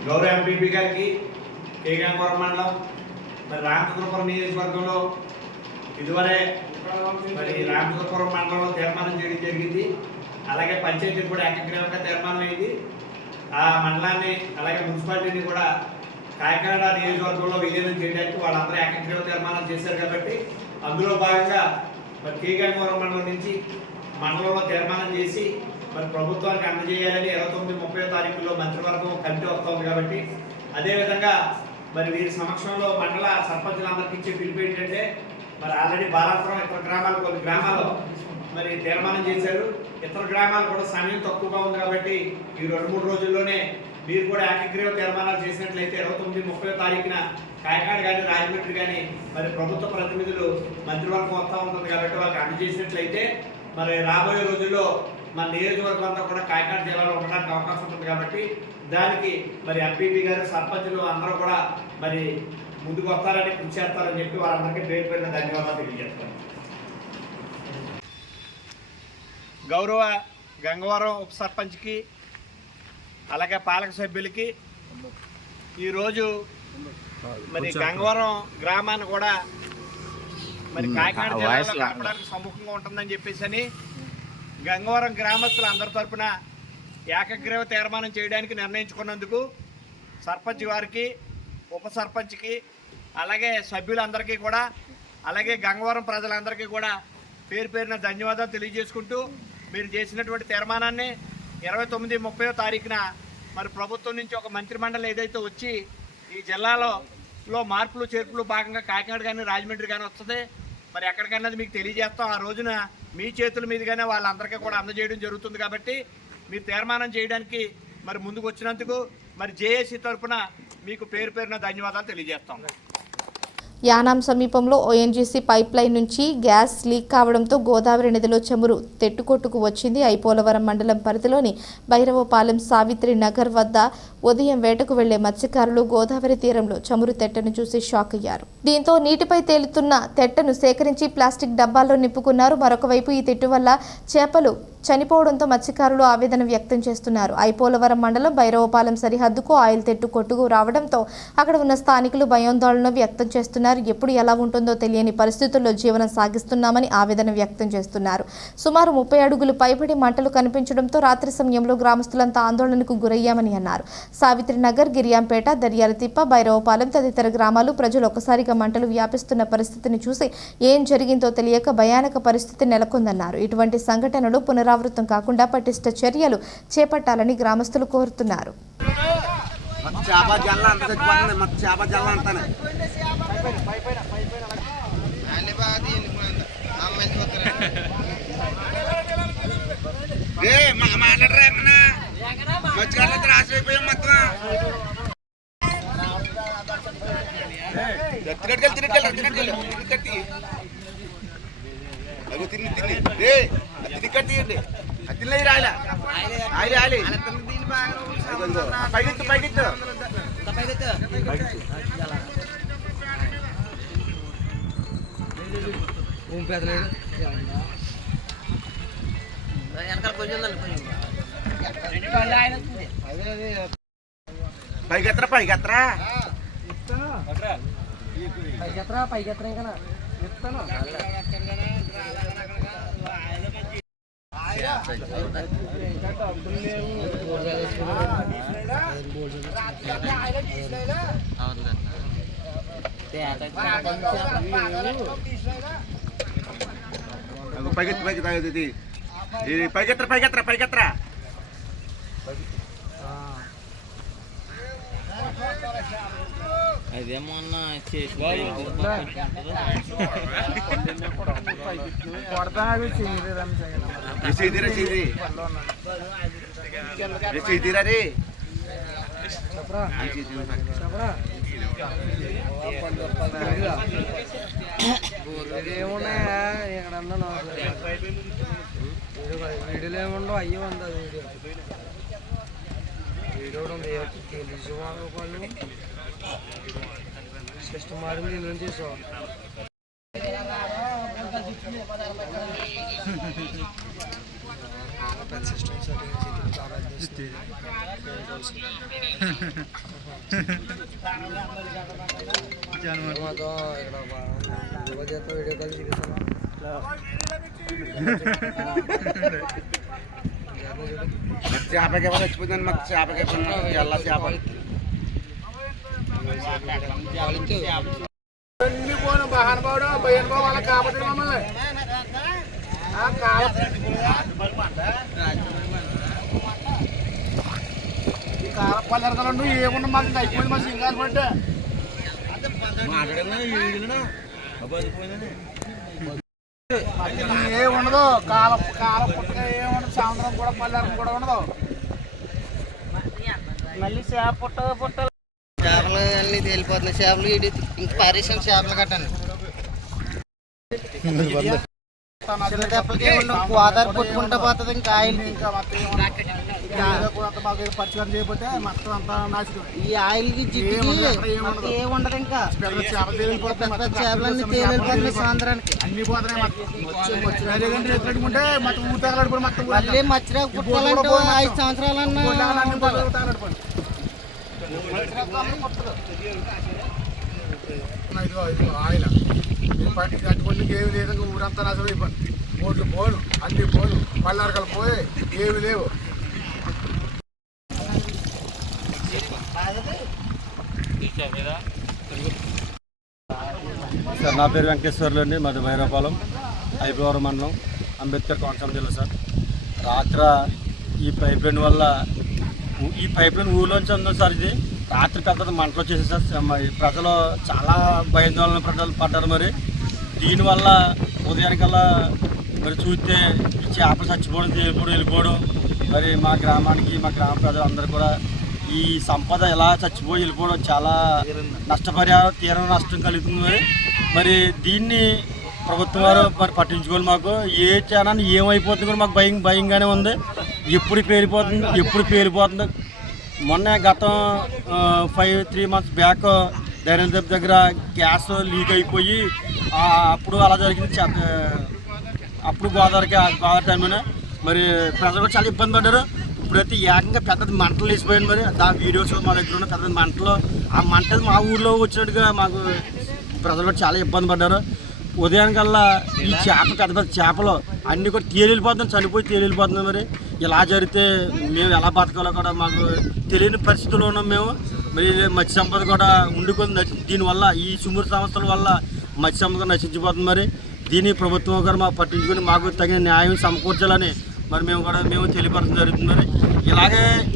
గౌరవ ఎంపీపీ గారికి కె గంగవరం మండలం మరి రామచంద్రపురం నియోజకవర్గంలో ఇదివరే మరి రామచంద్రపురం మండలంలో తీర్మానం చేయడం జరిగింది. అలాగే పంచాయతీని కూడా ఏకగ్రీవంగా తీర్మానం అయింది. ఆ మండలాన్ని అలాగే మున్సిపాలిటీని కూడా కాకినాడ నియోజకవర్గంలో విలీనం చేయడానికి వాళ్ళందరూ ఏకగ్రీవ తీర్మానం చేశారు. కాబట్టి అందులో భాగంగా మరి కె గంగవరం మండలం నుంచి మండలంలో తీర్మానం చేసి మరి ప్రభుత్వానికి అందజేయాలని 29-30 తారీఖుల్లో మంత్రివర్గం కమిటీ వస్తుంది. కాబట్టి అదేవిధంగా మరి వీరి సమక్షంలో మండల సర్పంచులందరికీ ఇచ్చే పిలుపు ఏంటంటే మరి ఆల్రెడీ బాలాపురం ఇతర గ్రామాలు, కొన్ని గ్రామాలు మరి తీర్మానం చేశారు. ఇతర గ్రామాలు కూడా సమయం తక్కువగా ఉంది. కాబట్టి ఈ 2-3 రోజుల్లోనే మీరు కూడా ఏకగ్రీవ తీర్మానాలు చేసినట్లయితే 29-30 తారీఖున కాకినాడ కానీ రాజమండ్రి కానీ మరి ప్రభుత్వ ప్రతినిధులు మంత్రివర్గం వస్తూ ఉంటుంది. కాబట్టి వాళ్ళకి అందజేసినట్లయితే మరి రాబోయే రోజుల్లో మన నియోజకవర్గం అంతా కూడా కాకినాడ జిల్లాలో ఉండడానికి అవకాశం ఉంటుంది. కాబట్టి దానికి మరి ఎంపీపీ గారు, సర్పంచులు అందరూ కూడా మరి ముందుకు వస్తారని, కృషి చేస్తారని చెప్పి వారందరికీ పేరు పేరున ధన్యవాదాలు తెలియజేస్తాను. గౌరవ గంగవరం ఉప సర్పంచ్కి అలాగే పాలక సభ్యులకి ఈరోజు మరి గంగవరం గ్రామాన్ని కూడా మరి కాకినాడ జిల్లాలో కలపడానికి సముఖంగా ఉంటుందని చెప్పేసి గంగవరం గ్రామస్తులు అందరి తరపున ఏకగ్రీవ తీర్మానం చేయడానికి నిర్ణయించుకున్నందుకు సర్పంచ్ వారికి, ఉప సర్పంచ్కి, అలాగే సభ్యులందరికీ కూడా, అలాగే గంగవరం ప్రజలందరికీ కూడా పేరు పేరున ధన్యవాదాలు తెలియజేసుకుంటూ, మీరు చేసినటువంటి తీర్మానాన్ని 29-30 తారీఖున మరి ప్రభుత్వం నుంచి ఒక మంత్రిమండలి ఏదైతే వచ్చి ఈ జిల్లాలో మార్పులు చేర్పులు భాగంగా కాకినాడ కానీ రాజమండ్రి కానీ వస్తుంది. మరి ఎక్కడికన్నది మీకు తెలియజేస్తాం. ఆ రోజున మీ చేతుల మీదుగానే వాళ్ళందరికీ కూడా అందజేయడం జరుగుతుంది. కాబట్టి మీరు తీర్మానం చేయడానికి మరి ముందుకు వచ్చినందుకు మరి జేఏసీ తరఫున మీకు పేరు పేరున ధన్యవాదాలు తెలియజేస్తాం. యానాం సమీపంలో ఓఎన్జీసీ పైప్ లైన్ నుంచి గ్యాస్ లీక్ కావడంతో గోదావరి నదిలో చమురు తెట్టుకొట్టుకు వచ్చింది. ఐపోలవరం మండలం పరిధిలోని భైరవపాలెం సావిత్రి నగర్ వద్ద ఉదయం వేటకు వెళ్లే మత్స్యకారులు గోదావరి తీరంలో చమురు తెట్టను చూసి షాక్ అయ్యారు. దీంతో నీటిపై తేలుతున్న తెట్టను సేకరించి ప్లాస్టిక్ డబ్బాల్లో నింపుకున్నారు. మరొక వైపు ఈ తెట్టు వల్ల చేపలు చనిపోవడంతో మత్స్యకారులు ఆవేదన వ్యక్తం చేస్తున్నారు. ఐపోలవరం మండలం భైరవపాలెం సరిహద్దుకు ఆయిల్ తెట్టు కొట్టుకు రావడంతో అక్కడ ఉన్న స్థానికులు భయాందోళన వ్యక్తం చేస్తున్నారు. ఎప్పుడు ఎలా ఉంటుందో తెలియని పరిస్థితుల్లో జీవనం సాగిస్తున్నామని ఆవేదన వ్యక్తం చేస్తున్నారు. సుమారు 30 అడుగులు పైబడి మంటలు కనిపించడంతో రాత్రి సమయంలో గ్రామస్తులంతా ఆందోళనకు గురయ్యామని అన్నారు. సావిత్రి నగర్, గిరియాంపేట, దర్యాలతిప్ప, భైరవపాలెం తదితర గ్రామాలు ప్రజలు ఒక్కసారిగా మంటలు వ్యాపిస్తున్న పరిస్థితిని చూసి ఏం జరిగిందో తెలియక భయానక పరిస్థితి నెలకొందన్నారు. ఇటువంటి సంఘటనలు పునరావృతం కాకుండా పటిష్ట చర్యలు చేపట్టాలని గ్రామస్తులు కోరుతున్నారు. చేప జల్ల అంత చచ్చిపోతుంది మొత్తం చేప జల్ల అంతానే మాట్లాడరా ఎక్కడా మత్స్యకారులంతా రాసిపోయాం మొత్తం తీయండి తిన్నది రాయలే ఆయిలే పైకెత్తు పైకెత్తు పైకెత్తరా పైకెత్తరా పైకెత్తరా ఇంకా చెప్తాను పైకెత్తి పైకి పైకెత్తరా పైకెత్తరా పైకెత్తరా అదేమన్నా తీరా రే ఏమున్నాయా ఎక్కడన్నా వీడియోలో ఏముండవు అయ్యి ఉంది వీడియో ఉంది తెలుసు వాళ్ళు సిస్టమ్ మారింది నేను చేసావు ఇక్కడ వీడియో కాల్ చూపిస్తాను చేపకి చచ్చిపోతుంది మాకు చేపకి జల్ల చేప పోను మహానుభావుడు భయనుభావు వాళ్ళ కాకపోతే మమ్మల్ని ఈ కాల పల్లెరకలు ఏమున్నా మాకు అయిపోయింది మా సింగాలు పడ్డా ఏముండదు కాల కాల పుట్టగా ఏముండదు సాయంత్రం కూడా పల్లెరం కూడా ఉండదు మళ్ళీ చేప పుట్ట చేపలు అన్నీ తేలిపోతున్నాయి చేపలు ఇంక పారేసిన చేపలు కట్టండి చిన్న దెబ్బలకి గోదావరి కొట్టుకుంటా పోతుంది ఇంకా ఆయిల్ పరిచయం చేయకపోతే మొత్తం అంతా నాశనం ఈ ఆయిల్ కి జిడ్డుకి ఏముండదు ఇంకా పెద్ద చేపలన్నీ తేలిపోతున్నాయి సాయంత్రానికి అన్ని పోతున్నాయి మొత్తం ఊతగలడిపోయి మొత్తం మళ్ళీ మచ్చిరాకు పుట్టాలంటే 5 సంవత్సరాలన్నా ఇదిగో ఆయిల్ పట్టి కట్టుకోండి ఏమి లేదు ఊరంతా నాశనం అయిపోయింది బోట్లు పోను అన్ని పోను పళ్ళారకలు పోయి ఏమి లేవు సార్ నా పేరు వెంకటేశ్వర్లు అండి మాది భైరవపాలెం ఐపవరం మండలం అంబేద్కర్ కోనసీమ జిల్లా సార్ రాత్ర ఈ పైప్ లైన్ వల్ల ఈ పైప్ లైన్ ఊళ్ళోంచి ఉందో సార్ ఇది రాత్రి పెద్ద మంటలు వచ్చేసి సార్ మరి ప్రజలు చాలా భయాందోళన పడ్డారు మరి దీనివల్ల ఉదయానికల్లా మరి చూస్తే ఈ చేపలు చచ్చిపోవడం వెళ్ళిపోవడం మరి మా గ్రామానికి మా గ్రామ ప్రజలందరూ కూడా ఈ సంపద ఎలా చచ్చిపోయి వెళ్ళిపోవడం చాలా నష్టపరిహారం తీవ్ర నష్టం కలుగుతుంది మరి దీన్ని ప్రభుత్వం వారు మరి పట్టించుకోవాలి మాకు ఏ క్షణాన్ని ఏమైపోతుంది కూడా మాకు భయంగానే ఉంది ఎప్పుడు పేలిపోతుంది మొన్న గతం 3 months బ్యాక్ ధైర్యం దగ్గర గ్యాస్ లీక్ అయిపోయి అప్పుడు అలా జరిగింది అప్పుడు గోదావరి టైంలోనే మరి ప్రజలు కూడా చాలా ఇబ్బంది పడ్డారు ఇప్పుడైతే ఏకంగా పెద్ద మంటలు వేసిపోయాను మరి ఆ వీడియోస్ మా దగ్గర ఉన్న పెద్ద మంటలు ఆ మంట మా ఊళ్ళో వచ్చినట్టుగా మాకు ప్రజలు కూడా చాలా ఇబ్బంది పడ్డారు ఉదయానికల్లా ఈ పెద్ద చేపలు అన్నీ కూడా తేలిపోతున్నాయి చనిపోయి తేలిపోతున్నాయి మరి ఇలా జరిగితే మేము ఎలా బతకాలో కూడా మాకు తెలియని పరిస్థితుల్లో ఉన్నాం మేము మరి మత్స్య సంపద కూడా ఉండుకొని దీనివల్ల ఈ సుమూరు సంస్థల వల్ల మత్స్య సంపద నశించిపోతుంది మరి దీన్ని ప్రభుత్వం గారు మాకు పట్టించుకొని మాకు తగిన న్యాయం సమకూర్చాలని మరి మేము తెలియపరచడం జరుగుతుంది. మరి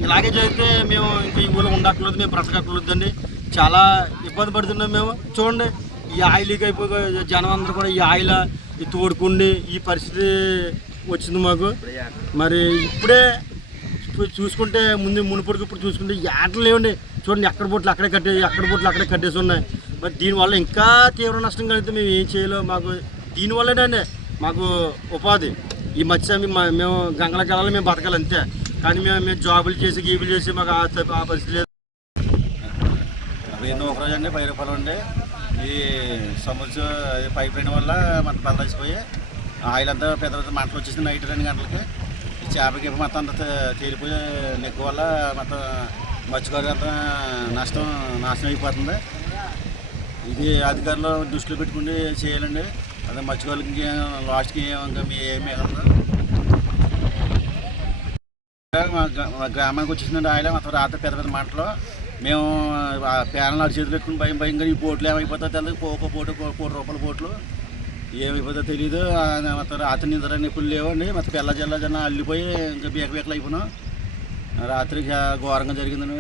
ఇలాగే జరిగితే మేము ఇంకా ఈ ఊళ్ళో ఉండక్కర్లేదు, మేము బ్రతకక్కర్లేదండి. చాలా ఇబ్బంది పడుతున్నాం మేము. చూడండి, ఈ ఆయిల్ లీక్ అయిపోయి జనం అందరూ కూడా ఈ ఆయిల్ తోడుకుండి ఈ పరిస్థితి వచ్చింది మాకు. మరి ఇప్పుడే చూసుకుంటే మునుపటికి ఇప్పుడు చూసుకుంటే ఏటలు లేవండి. చూడండి, ఎక్కడ బోట్లు అక్కడే కట్టేసి ఉన్నాయి. మరి దీనివల్ల ఇంకా తీవ్ర నష్టం కలిగితే మేము ఏం చేయలేము. మాకు దీనివల్లనే మాకు ఉపాధి. ఈ మత్స్య మేము గంగలకి వెళ్ళాలి, మేము బతకాలి అంతే. కానీ మేము జాబులు చేసి మాకు ఆ పరిస్థితి లేదు. ఎన్నో ఒకరోజు అండి 10 రూపాయలు అండి. ఈ సముద్ర పైప్ లైన్ వల్ల మన బద్దసిపోయి ఆయిల్ అంతా పెద్ద మంటలు వచ్చేసింది. నైట్ 2 గంటలకి చేపకి మొత్తం అంతా తేలిపోయి నెక్కు వల్ల మొత్తం మత్స్యకారు అంతా నాశనం అయిపోతుంది. ఇది అధికారులు దృష్టిలో పెట్టుకుని చేయాలండి. అదే మత్స్యకారులకి లాస్ట్కి ఇంకా ఏమీ మా గ్రామానికి వచ్చేసిందండి ఆయిల్. మొత్తం రాత్రి పెద్ద మంటలు మేము పేరలు అడి చేతులు పెట్టుకుని భయంగా ఈ బోట్లు ఏమైపోతుందో తెలియదు. ఒక్కో బోటు ₹1 బోట్లు ఏమైపోతుందో తెలియదు. మొత్తం రాత్రి నిద్ర నిప్పులు లేవండి. మొత్తం జల్ల అల్లిపోయి ఇంకా బీకలు అయిపోయినాం. రాత్రి ఘోరంగా జరిగిందని.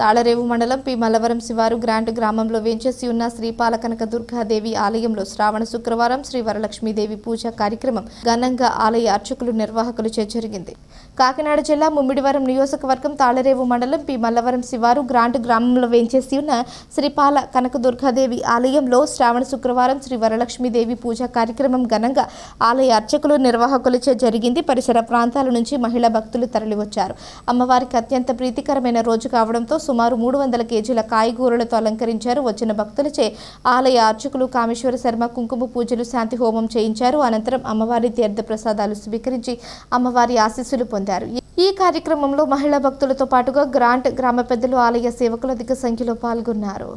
తాళరేవు మండలం పి మల్లవరం శివారు గ్రాంట్ గ్రామంలో వేంచేసి ఉన్న శ్రీపాల కనక దుర్గాదేవి ఆలయంలో శ్రావణ శుక్రవారం శ్రీ వరలక్ష్మీదేవి పూజ కార్యక్రమం ఘనంగా ఆలయ అర్చకులు నిర్వాహకులు చేర్చింది. కాకినాడ జిల్లా ముమ్మిడివరం నియోజకవర్గం తాళరేవు మండలం పి మల్లవరం శివారు గ్రాంట్ గ్రామంలో వేంచేసి ఉన్న శ్రీపాల కనక దుర్గాదేవి ఆలయంలో శ్రావణ శుక్రవారం శ్రీ వరలక్ష్మీదేవి పూజ కార్యక్రమం ఘనంగా ఆలయ అర్చకులు నిర్వాహకులచే జరిగింది. పరిసర ప్రాంతాల నుంచి మహిళా భక్తులు తరలివచ్చారు. అమ్మవారికి అత్యంత ప్రీతికరమైన రోజు కావడంతో సుమారు 300 కేజీల కాయగూరలతో అలంకరించారు. వచ్చిన భక్తులచే ఆలయ అర్చకులు కామేశ్వర శర్మ కుంకుమ పూజలు, శాంతి హోమం చేయించారు. అనంతరం అమ్మవారి తీర్థ ప్రసాదాలు స్వీకరించి అమ్మవారి ఆశీస్సులు పొందారు. ఈ కార్యక్రమంలో మహిళా భక్తులతో పాటుగా గ్రాంట్ గ్రామ పెద్దలు, ఆలయ సేవకులు అధిక సంఖ్యలో పాల్గొన్నారు.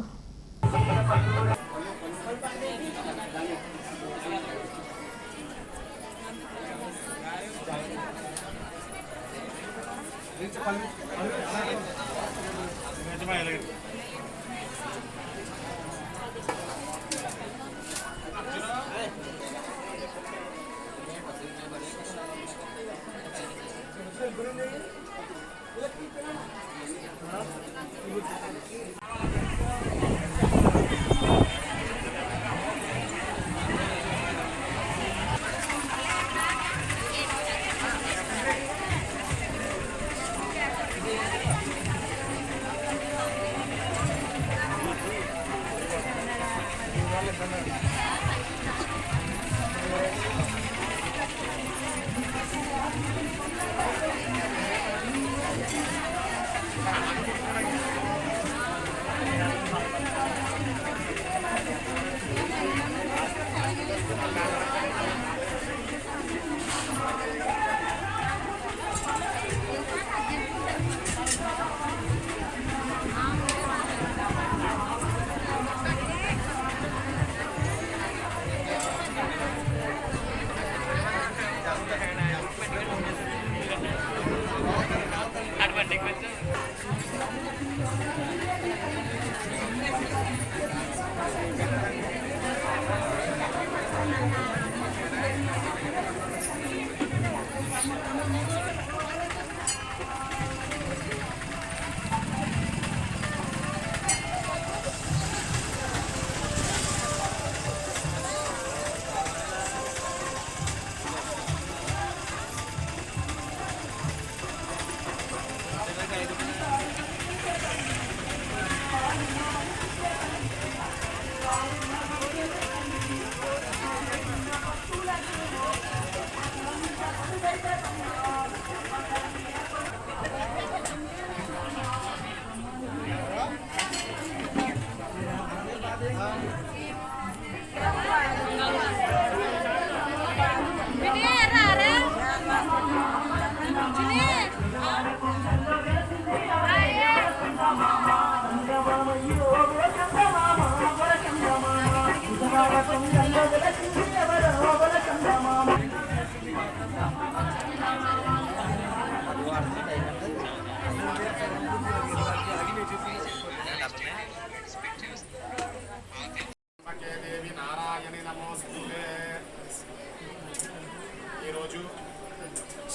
ఈరోజు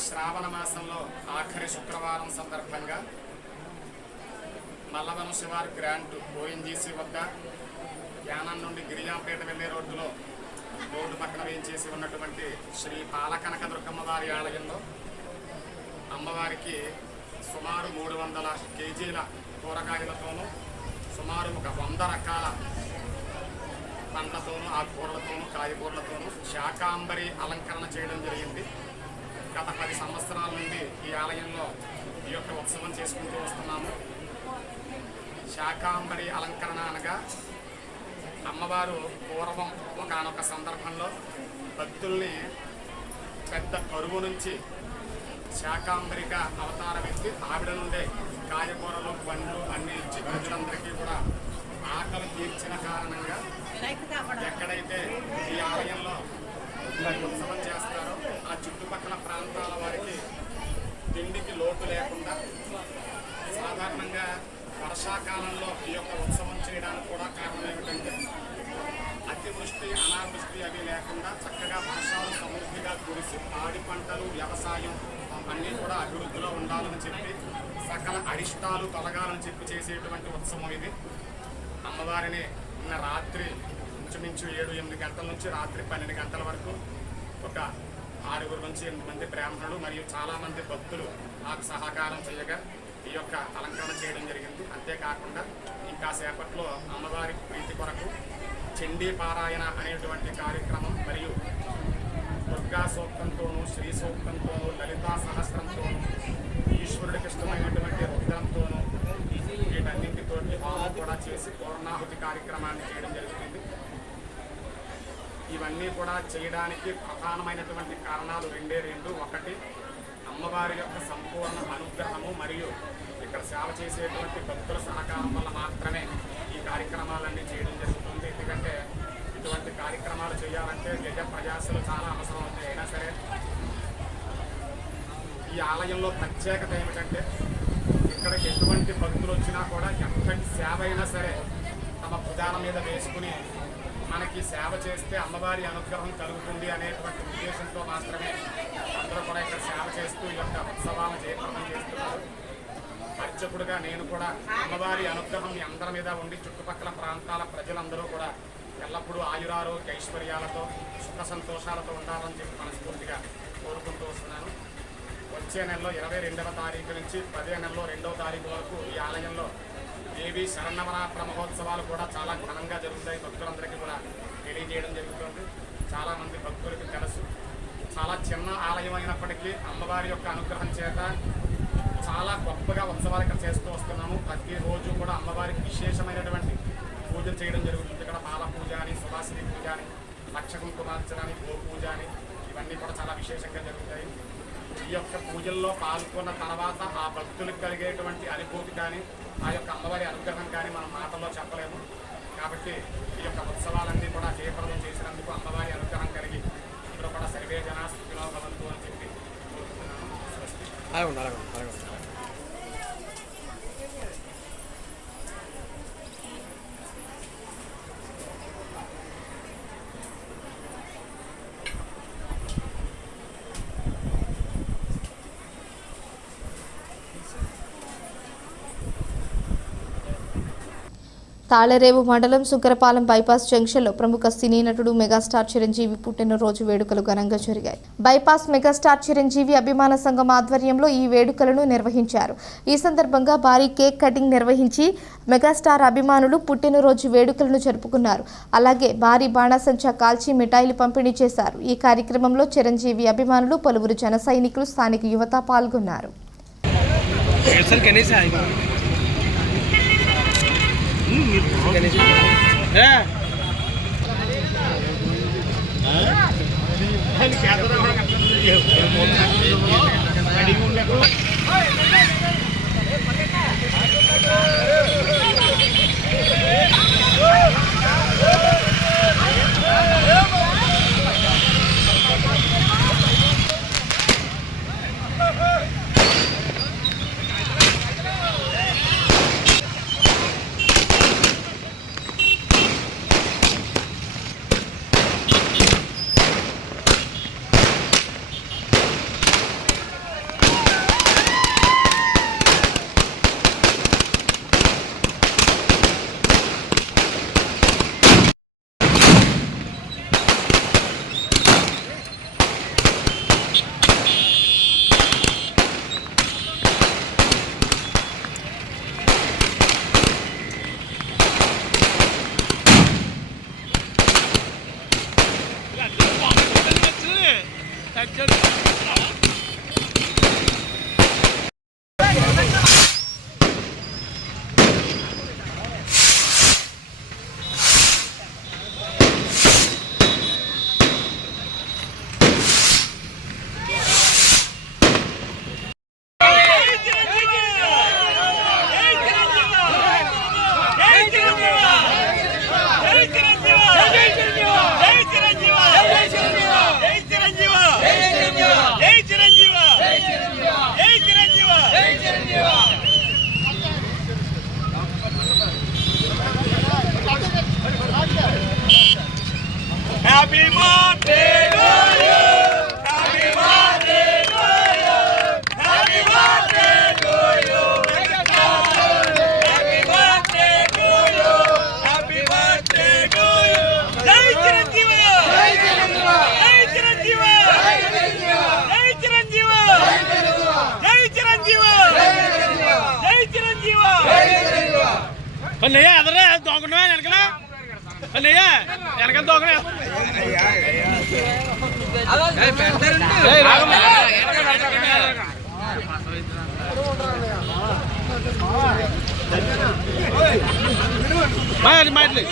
శ్రావణ మాసంలో ఆఖరి శుక్రవారం సందర్భంగా మల్లవనం శివారు గ్రాంట్ ఓఎన్జీసీ వద్ద యానం నుండి గిరిజాంపేట వెళ్లే రోడ్డులో రోడ్డు పక్కన వేయించేసి ఉన్నటువంటి శ్రీ పాలకనక దుర్గమ్మవారి ఆలయంలో అమ్మవారికి సుమారు 300 కేజీల కూరగాయలతోనూ సుమారు 100 రకాల పండ్లతోనూ ఆకుకూరలతోనూ కాయగూరలతోనూ శాకాంబరి అలంకరణ చేయడం జరిగింది. గత 10 సంవత్సరాల నుండి ఈ ఆలయంలో ఈ యొక్క ఉత్సవం చేసుకుంటూ వస్తున్నాము. శాకాంబరి అలంకరణ అనగా అమ్మవారు పూర్వం ఒకానొక సందర్భంలో భక్తుల్ని పెద్ద కరువు నుంచి శాకాంబరిగా అవతారం ఎత్తి ఆవిడ నుండే కాయగూరలు పండ్లు అన్నీ ఇచ్చి ప్రజలందరికీ కూడా ఆకలి తీర్చిన కారణంగా ఎక్కడైతే ఈ ఆలయంలో ఉత్సవం చేస్తారో ఆ చుట్టుపక్కల ప్రాంతాల వారికి తిండికి లోటు లేకుండా సాధారణంగా వర్షాకాలంలో ఈ యొక్క ఉత్సవం చేయడానికి కూడా కారణం ఏమిటంటే అతివృష్టి అనావృష్టి అవి లేకుండా చక్కగా వర్షాలు సమృద్ధిగా కురిసి పాడి పంటలు వ్యవసాయం అన్నీ కూడా అభివృద్ధిలో ఉండాలని చెప్పి సకల అరిష్టాలు తొలగాలని చెప్పి చేసేటువంటి ఉత్సవం ఇది. అమ్మవారిని నిన్న రాత్రి ఇంచుమించు 7-8 గంటల నుంచి రాత్రి 12 గంటల వరకు ఒక 6 నుంచి 8 మంది బ్రాహ్మణులు మరియు చాలామంది భక్తులు నాకు సహకారం చేయగా ఈ యొక్క అలంకరణ చేయడం జరిగింది. అంతేకాకుండా ఇంకా సేపట్లో అమ్మవారి ప్రీతి కొరకు చండీ పారాయణ అనేటువంటి కార్యక్రమం మరియు దుర్గా సూక్తంతోనూ శ్రీ సూక్తంతోనూ లలితా సహస్రంతోనూ ఈశ్వరుడికి ఇష్టమైనటువంటి రుద్రంతోనూ వీటన్నింటితోటి హోమం కూడా చేసి పూర్ణాహుతి కార్యక్రమాన్ని చేయడం జరుగుతుంది. ఇవన్నీ కూడా చేయడానికి ప్రధానమైనటువంటి కారణాలు 2. ఒకటి అమ్మవారి యొక్క సంపూర్ణ అనుగ్రహము మరియు ఇక్కడ సేవ చేసేటువంటి భక్తుల సహకారం వల్ల మాత్రమే ఈ కార్యక్రమాలన్నీ చేయడం జరుగుతుంది. ఎందుకంటే ఇటువంటి కార్యక్రమాలు చేయాలంటే గజ ప్రజాసులు చాలా అవసరం అవుతాయి. అయినా సరే ఈ ఆలయంలో ప్రత్యేకత ఏమిటంటే ఇక్కడికి ఎటువంటి భక్తులు వచ్చినా కూడా ఎంతటి సేవ అయినా సరే తమ భుజాల మీద వేసుకుని మనకి సేవ చేస్తే అమ్మవారి అనుగ్రహం కలుగుతుంది అనేటువంటి ఉద్దేశంతో మాత్రమే అందరూ కూడా ఇక్కడ సేవ చేస్తూ ఈ యొక్క ఉత్సవాలను జయప్రదం చేస్తున్నారు. అర్చకుడుగా నేను కూడా అమ్మవారి అనుగ్రహం మీ అందరి మీద ఉండి చుట్టుపక్కల ప్రాంతాల ప్రజలందరూ కూడా ఎల్లప్పుడూ ఆయురారోగ్య ఐశ్వర్యాలతో సుఖ సంతోషాలతో ఉండాలని చెప్పి మనస్ఫూర్తిగా కోరుకుంటూ వస్తున్నాను. వచ్చే నెలలో 22వ తారీఖు నుంచి 10వ నెలలో 2వ తారీఖు వరకు ఈ ఆలయంలో దేవి శరన్నవరాత్ర మహోత్సవాలు కూడా చాలా ఘనంగా జరుగుతాయి. భక్తులందరికీ కూడా తెలియజేయడం జరుగుతుంది. చాలామంది భక్తులకు తెలుసు. చాలా చిన్న ఆలయం అయినప్పటికీ అమ్మవారి యొక్క అనుగ్రహం చేత చాలా గొప్పగా ఉత్సవాలు ఇక్కడ చేస్తూ వస్తున్నాము. ప్రతిరోజు కూడా అమ్మవారికి విశేషమైనటువంటి పూజలు చేయడం జరుగుతుంది. ఇక్కడ బాల పూజ అని, సుభాషిణి పూజ అని, లక్ష కుంకుమార్చన అని, గో పూజ అని ఇవన్నీ కూడా చాలా విశేషంగా జరుగుతాయి. ఈ యొక్క పూజల్లో పాల్గొన్న తర్వాత ఆ భక్తులకు కలిగేటువంటి అనుభూతి కానీ ఆ యొక్క అమ్మవారి అనుగ్రహం కానీ మనం మాటల్లో చెప్పలేము. కాబట్టి ఈ యొక్క ఉత్సవాలన్నీ కూడా జయప్రదం చేసినందుకు అమ్మవారి అనుగ్రహం కలిగి అందరూ కూడా సర్వే జనా సుఖినో భవంతు అని చెప్పి కోరుకుంటున్నాను. తాళరేవు మండలం సుగ్గరపాలెం బైపాస్ జంక్షన్లో ప్రముఖ సినీ నటుడు మెగాస్టార్ చిరంజీవి పుట్టినరోజు వేడుకలు ఘనంగా జరిగాయి. బైపాస్ మెగాస్టార్ చిరంజీవి అభిమాన సంఘం ఆధ్వర్యంలో ఈ వేడుకలను నిర్వహించారు. ఈ సందర్భంగా భారీ కేక్ కటింగ్ నిర్వహించి మెగాస్టార్ అభిమానులు పుట్టినరోజు వేడుకలను జరుపుకున్నారు. అలాగే భారీ బాణాసంచా కాల్చి మిఠాయిలు పంపిణీ చేశారు. ఈ కార్యక్రమంలో చిరంజీవి అభిమానులు, పలువురు జన సైనికులు, స్థానిక యువత పాల్గొన్నారు. అన్నయ్య ఎదరా దొంగనవా వెనకల అన్నయ్య వెనకల దొంగ మాట్లే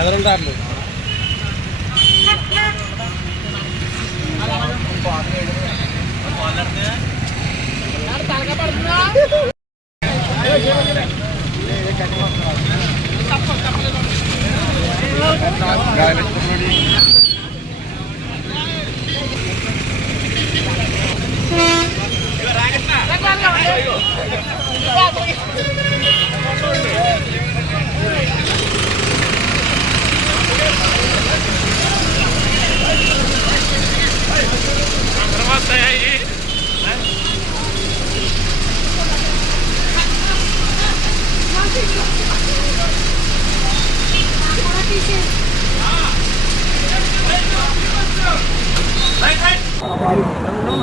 ఎదరంటారు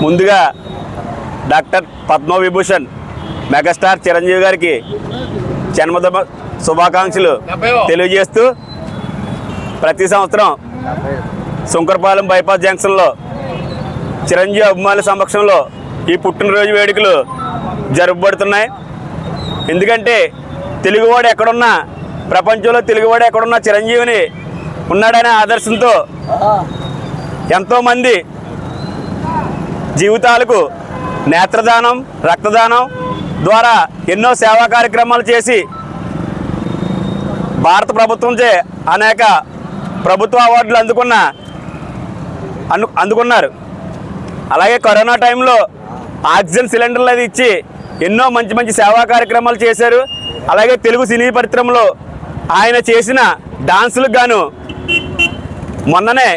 ముందుగా డాక్టర్ పద్మవిభూషణ్ మెగాస్టార్ చిరంజీవి గారికి జన్మదిన శుభాకాంక్షలు తెలియజేస్తూ ప్రతి సంవత్సరం శంకరపాలెం బైపాస్ జంక్షన్లో చిరంజీవి అభిమానుల సమక్షంలో ఈ పుట్టినరోజు వేడుకలు జరుపబడుతున్నాయి. ఎందుకంటే తెలుగువాడు ఎక్కడున్నా, ప్రపంచంలో తెలుగువాడు ఎక్కడున్నా చిరంజీవిని ఉన్నాడనే ఆదర్శంతో ఎంతోమంది జీవితాలకు నేత్రదానం, రక్తదానం ద్వారా ఎన్నో సేవా కార్యక్రమాలు చేసి భారత ప్రభుత్వంచే అనేక ప్రభుత్వ అవార్డులు అందుకున్నారు. అలాగే కరోనా టైంలో ఆక్సిజన్ సిలిండర్లు అది ఇచ్చి ఎన్నో మంచి మంచి సేవా కార్యక్రమాలు చేశారు. అలాగే తెలుగు సినీ పరిశ్రమలో ఆయన చేసిన డాన్సులకు గాను మొన్ననే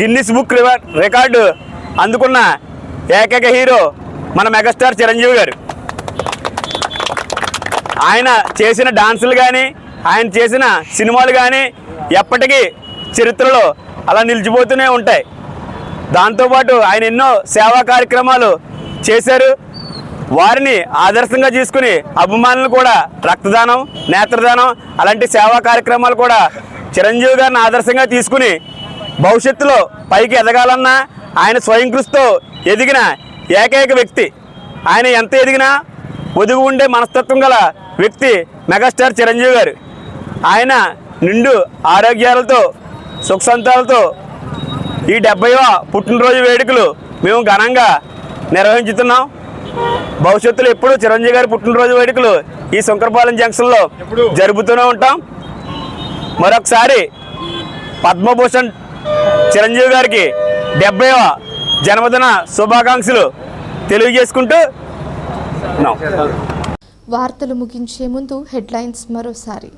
గిన్నిస్ బుక్ రికార్డు అందుకున్న ఏకైక హీరో మన మెగాస్టార్ చిరంజీవి గారు. ఆయన చేసిన డాన్సులు కానీ, ఆయన చేసిన సినిమాలు కానీ ఎప్పటికీ చరిత్రలో అలా నిలిచిపోతూనే ఉంటాయి. దాంతోపాటు ఆయన ఎన్నో సేవా కార్యక్రమాలు చేశారు. వారిని ఆదర్శంగా తీసుకుని అభిమానులు కూడా రక్తదానం, నేత్రదానం అలాంటి సేవా కార్యక్రమాలు కూడా చిరంజీవి గారిని ఆదర్శంగా తీసుకుని భవిష్యత్తులో పైకి ఎదగాలన్నా ఆయన స్వయం కృషితో ఎదిగిన ఏకైక వ్యక్తి. ఆయన ఎంత ఎదిగినా ఒదిగి ఉండే మనస్తత్వం గల వ్యక్తి మెగాస్టార్ చిరంజీవి గారు. ఆయన నిండు ఆరోగ్యాలతో, సుఖ సంతాలతో ఈ 70వ పుట్టినరోజు వేడుకలు మేము ఘనంగా నిర్వహించుతున్నాం. భవిష్యత్తులో ఎప్పుడూ చిరంజీవి గారి పుట్టినరోజు వేడుకలు ఈ శంకరపాలెం జంక్షన్లో జరుపుతూనే ఉంటాం. మరొకసారి పద్మభూషణ్ చిరంజీవి గారికి 70వ జన్మదిన శుభాకాంక్షలు తెలియజేసుకుంటూ వార్తలు ముగించే ముందు హెడ్లైన్స్ మరోసారి.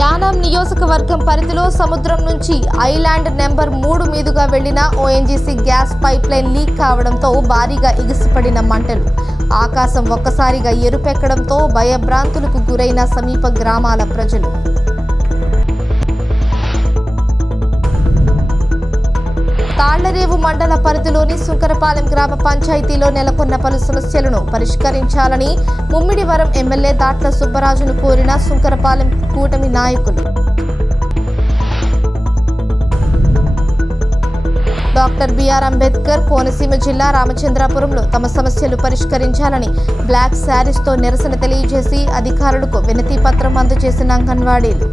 యానాం నియోజకవర్గం పరిధిలో సముద్రం నుంచి ఐలాండ్ నెంబర్ 3 మీదుగా వెళ్లిన ఓఎన్జీసీ గ్యాస్ పైప్లైన్ లీక్ కావడంతో భారీగా ఎగిసిపడిన మంటలు. ఆకాశం ఒక్కసారిగా ఎరుపెక్కడంతో భయభ్రాంతులకు గురైన సమీప గ్రామాల ప్రజలు. తాళ్లరేవు మండల పరిధిలోని శంకరపాలెం గ్రామ పంచాయతీలో నెలకొన్న పలు సమస్యలను పరిష్కరించాలని ముమ్మిడివరం ఎమ్మెల్యే దాట్ల సుబ్బరాజును కోరిన శంకరపాలెం కూటమి నాయకులు. డాక్టర్ బిఆర్ అంబేద్కర్ కోనసీమ జిల్లా రామచంద్రాపురంలో తమ సమస్యలు పరిష్కరించాలని బ్లాక్ శారీస్తో నిరసన తెలియజేసి అధికారులకు వినతి పత్రం అందజేసిన అంగన్వాడీలు.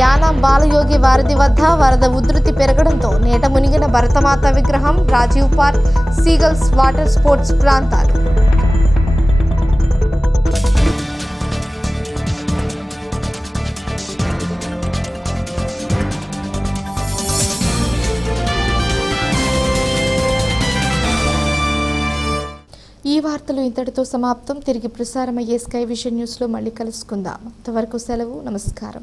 యానాం బాలయోగి వారధి వద్ద వరద ఉధృతి పెరగడంతో నేట మునిగిన భరతమాత విగ్రహం, Rajiv park, seagulls water sports ప్రాంతాలు. ఈ వార్తలు ఇంతటితో సమాప్తం. తిరిగి ప్రసారమయ్యే స్కై విజన్ న్యూస్లో మళ్ళీ కలుసుకుందాం. అంతవరకు సెలవు. నమస్కారం.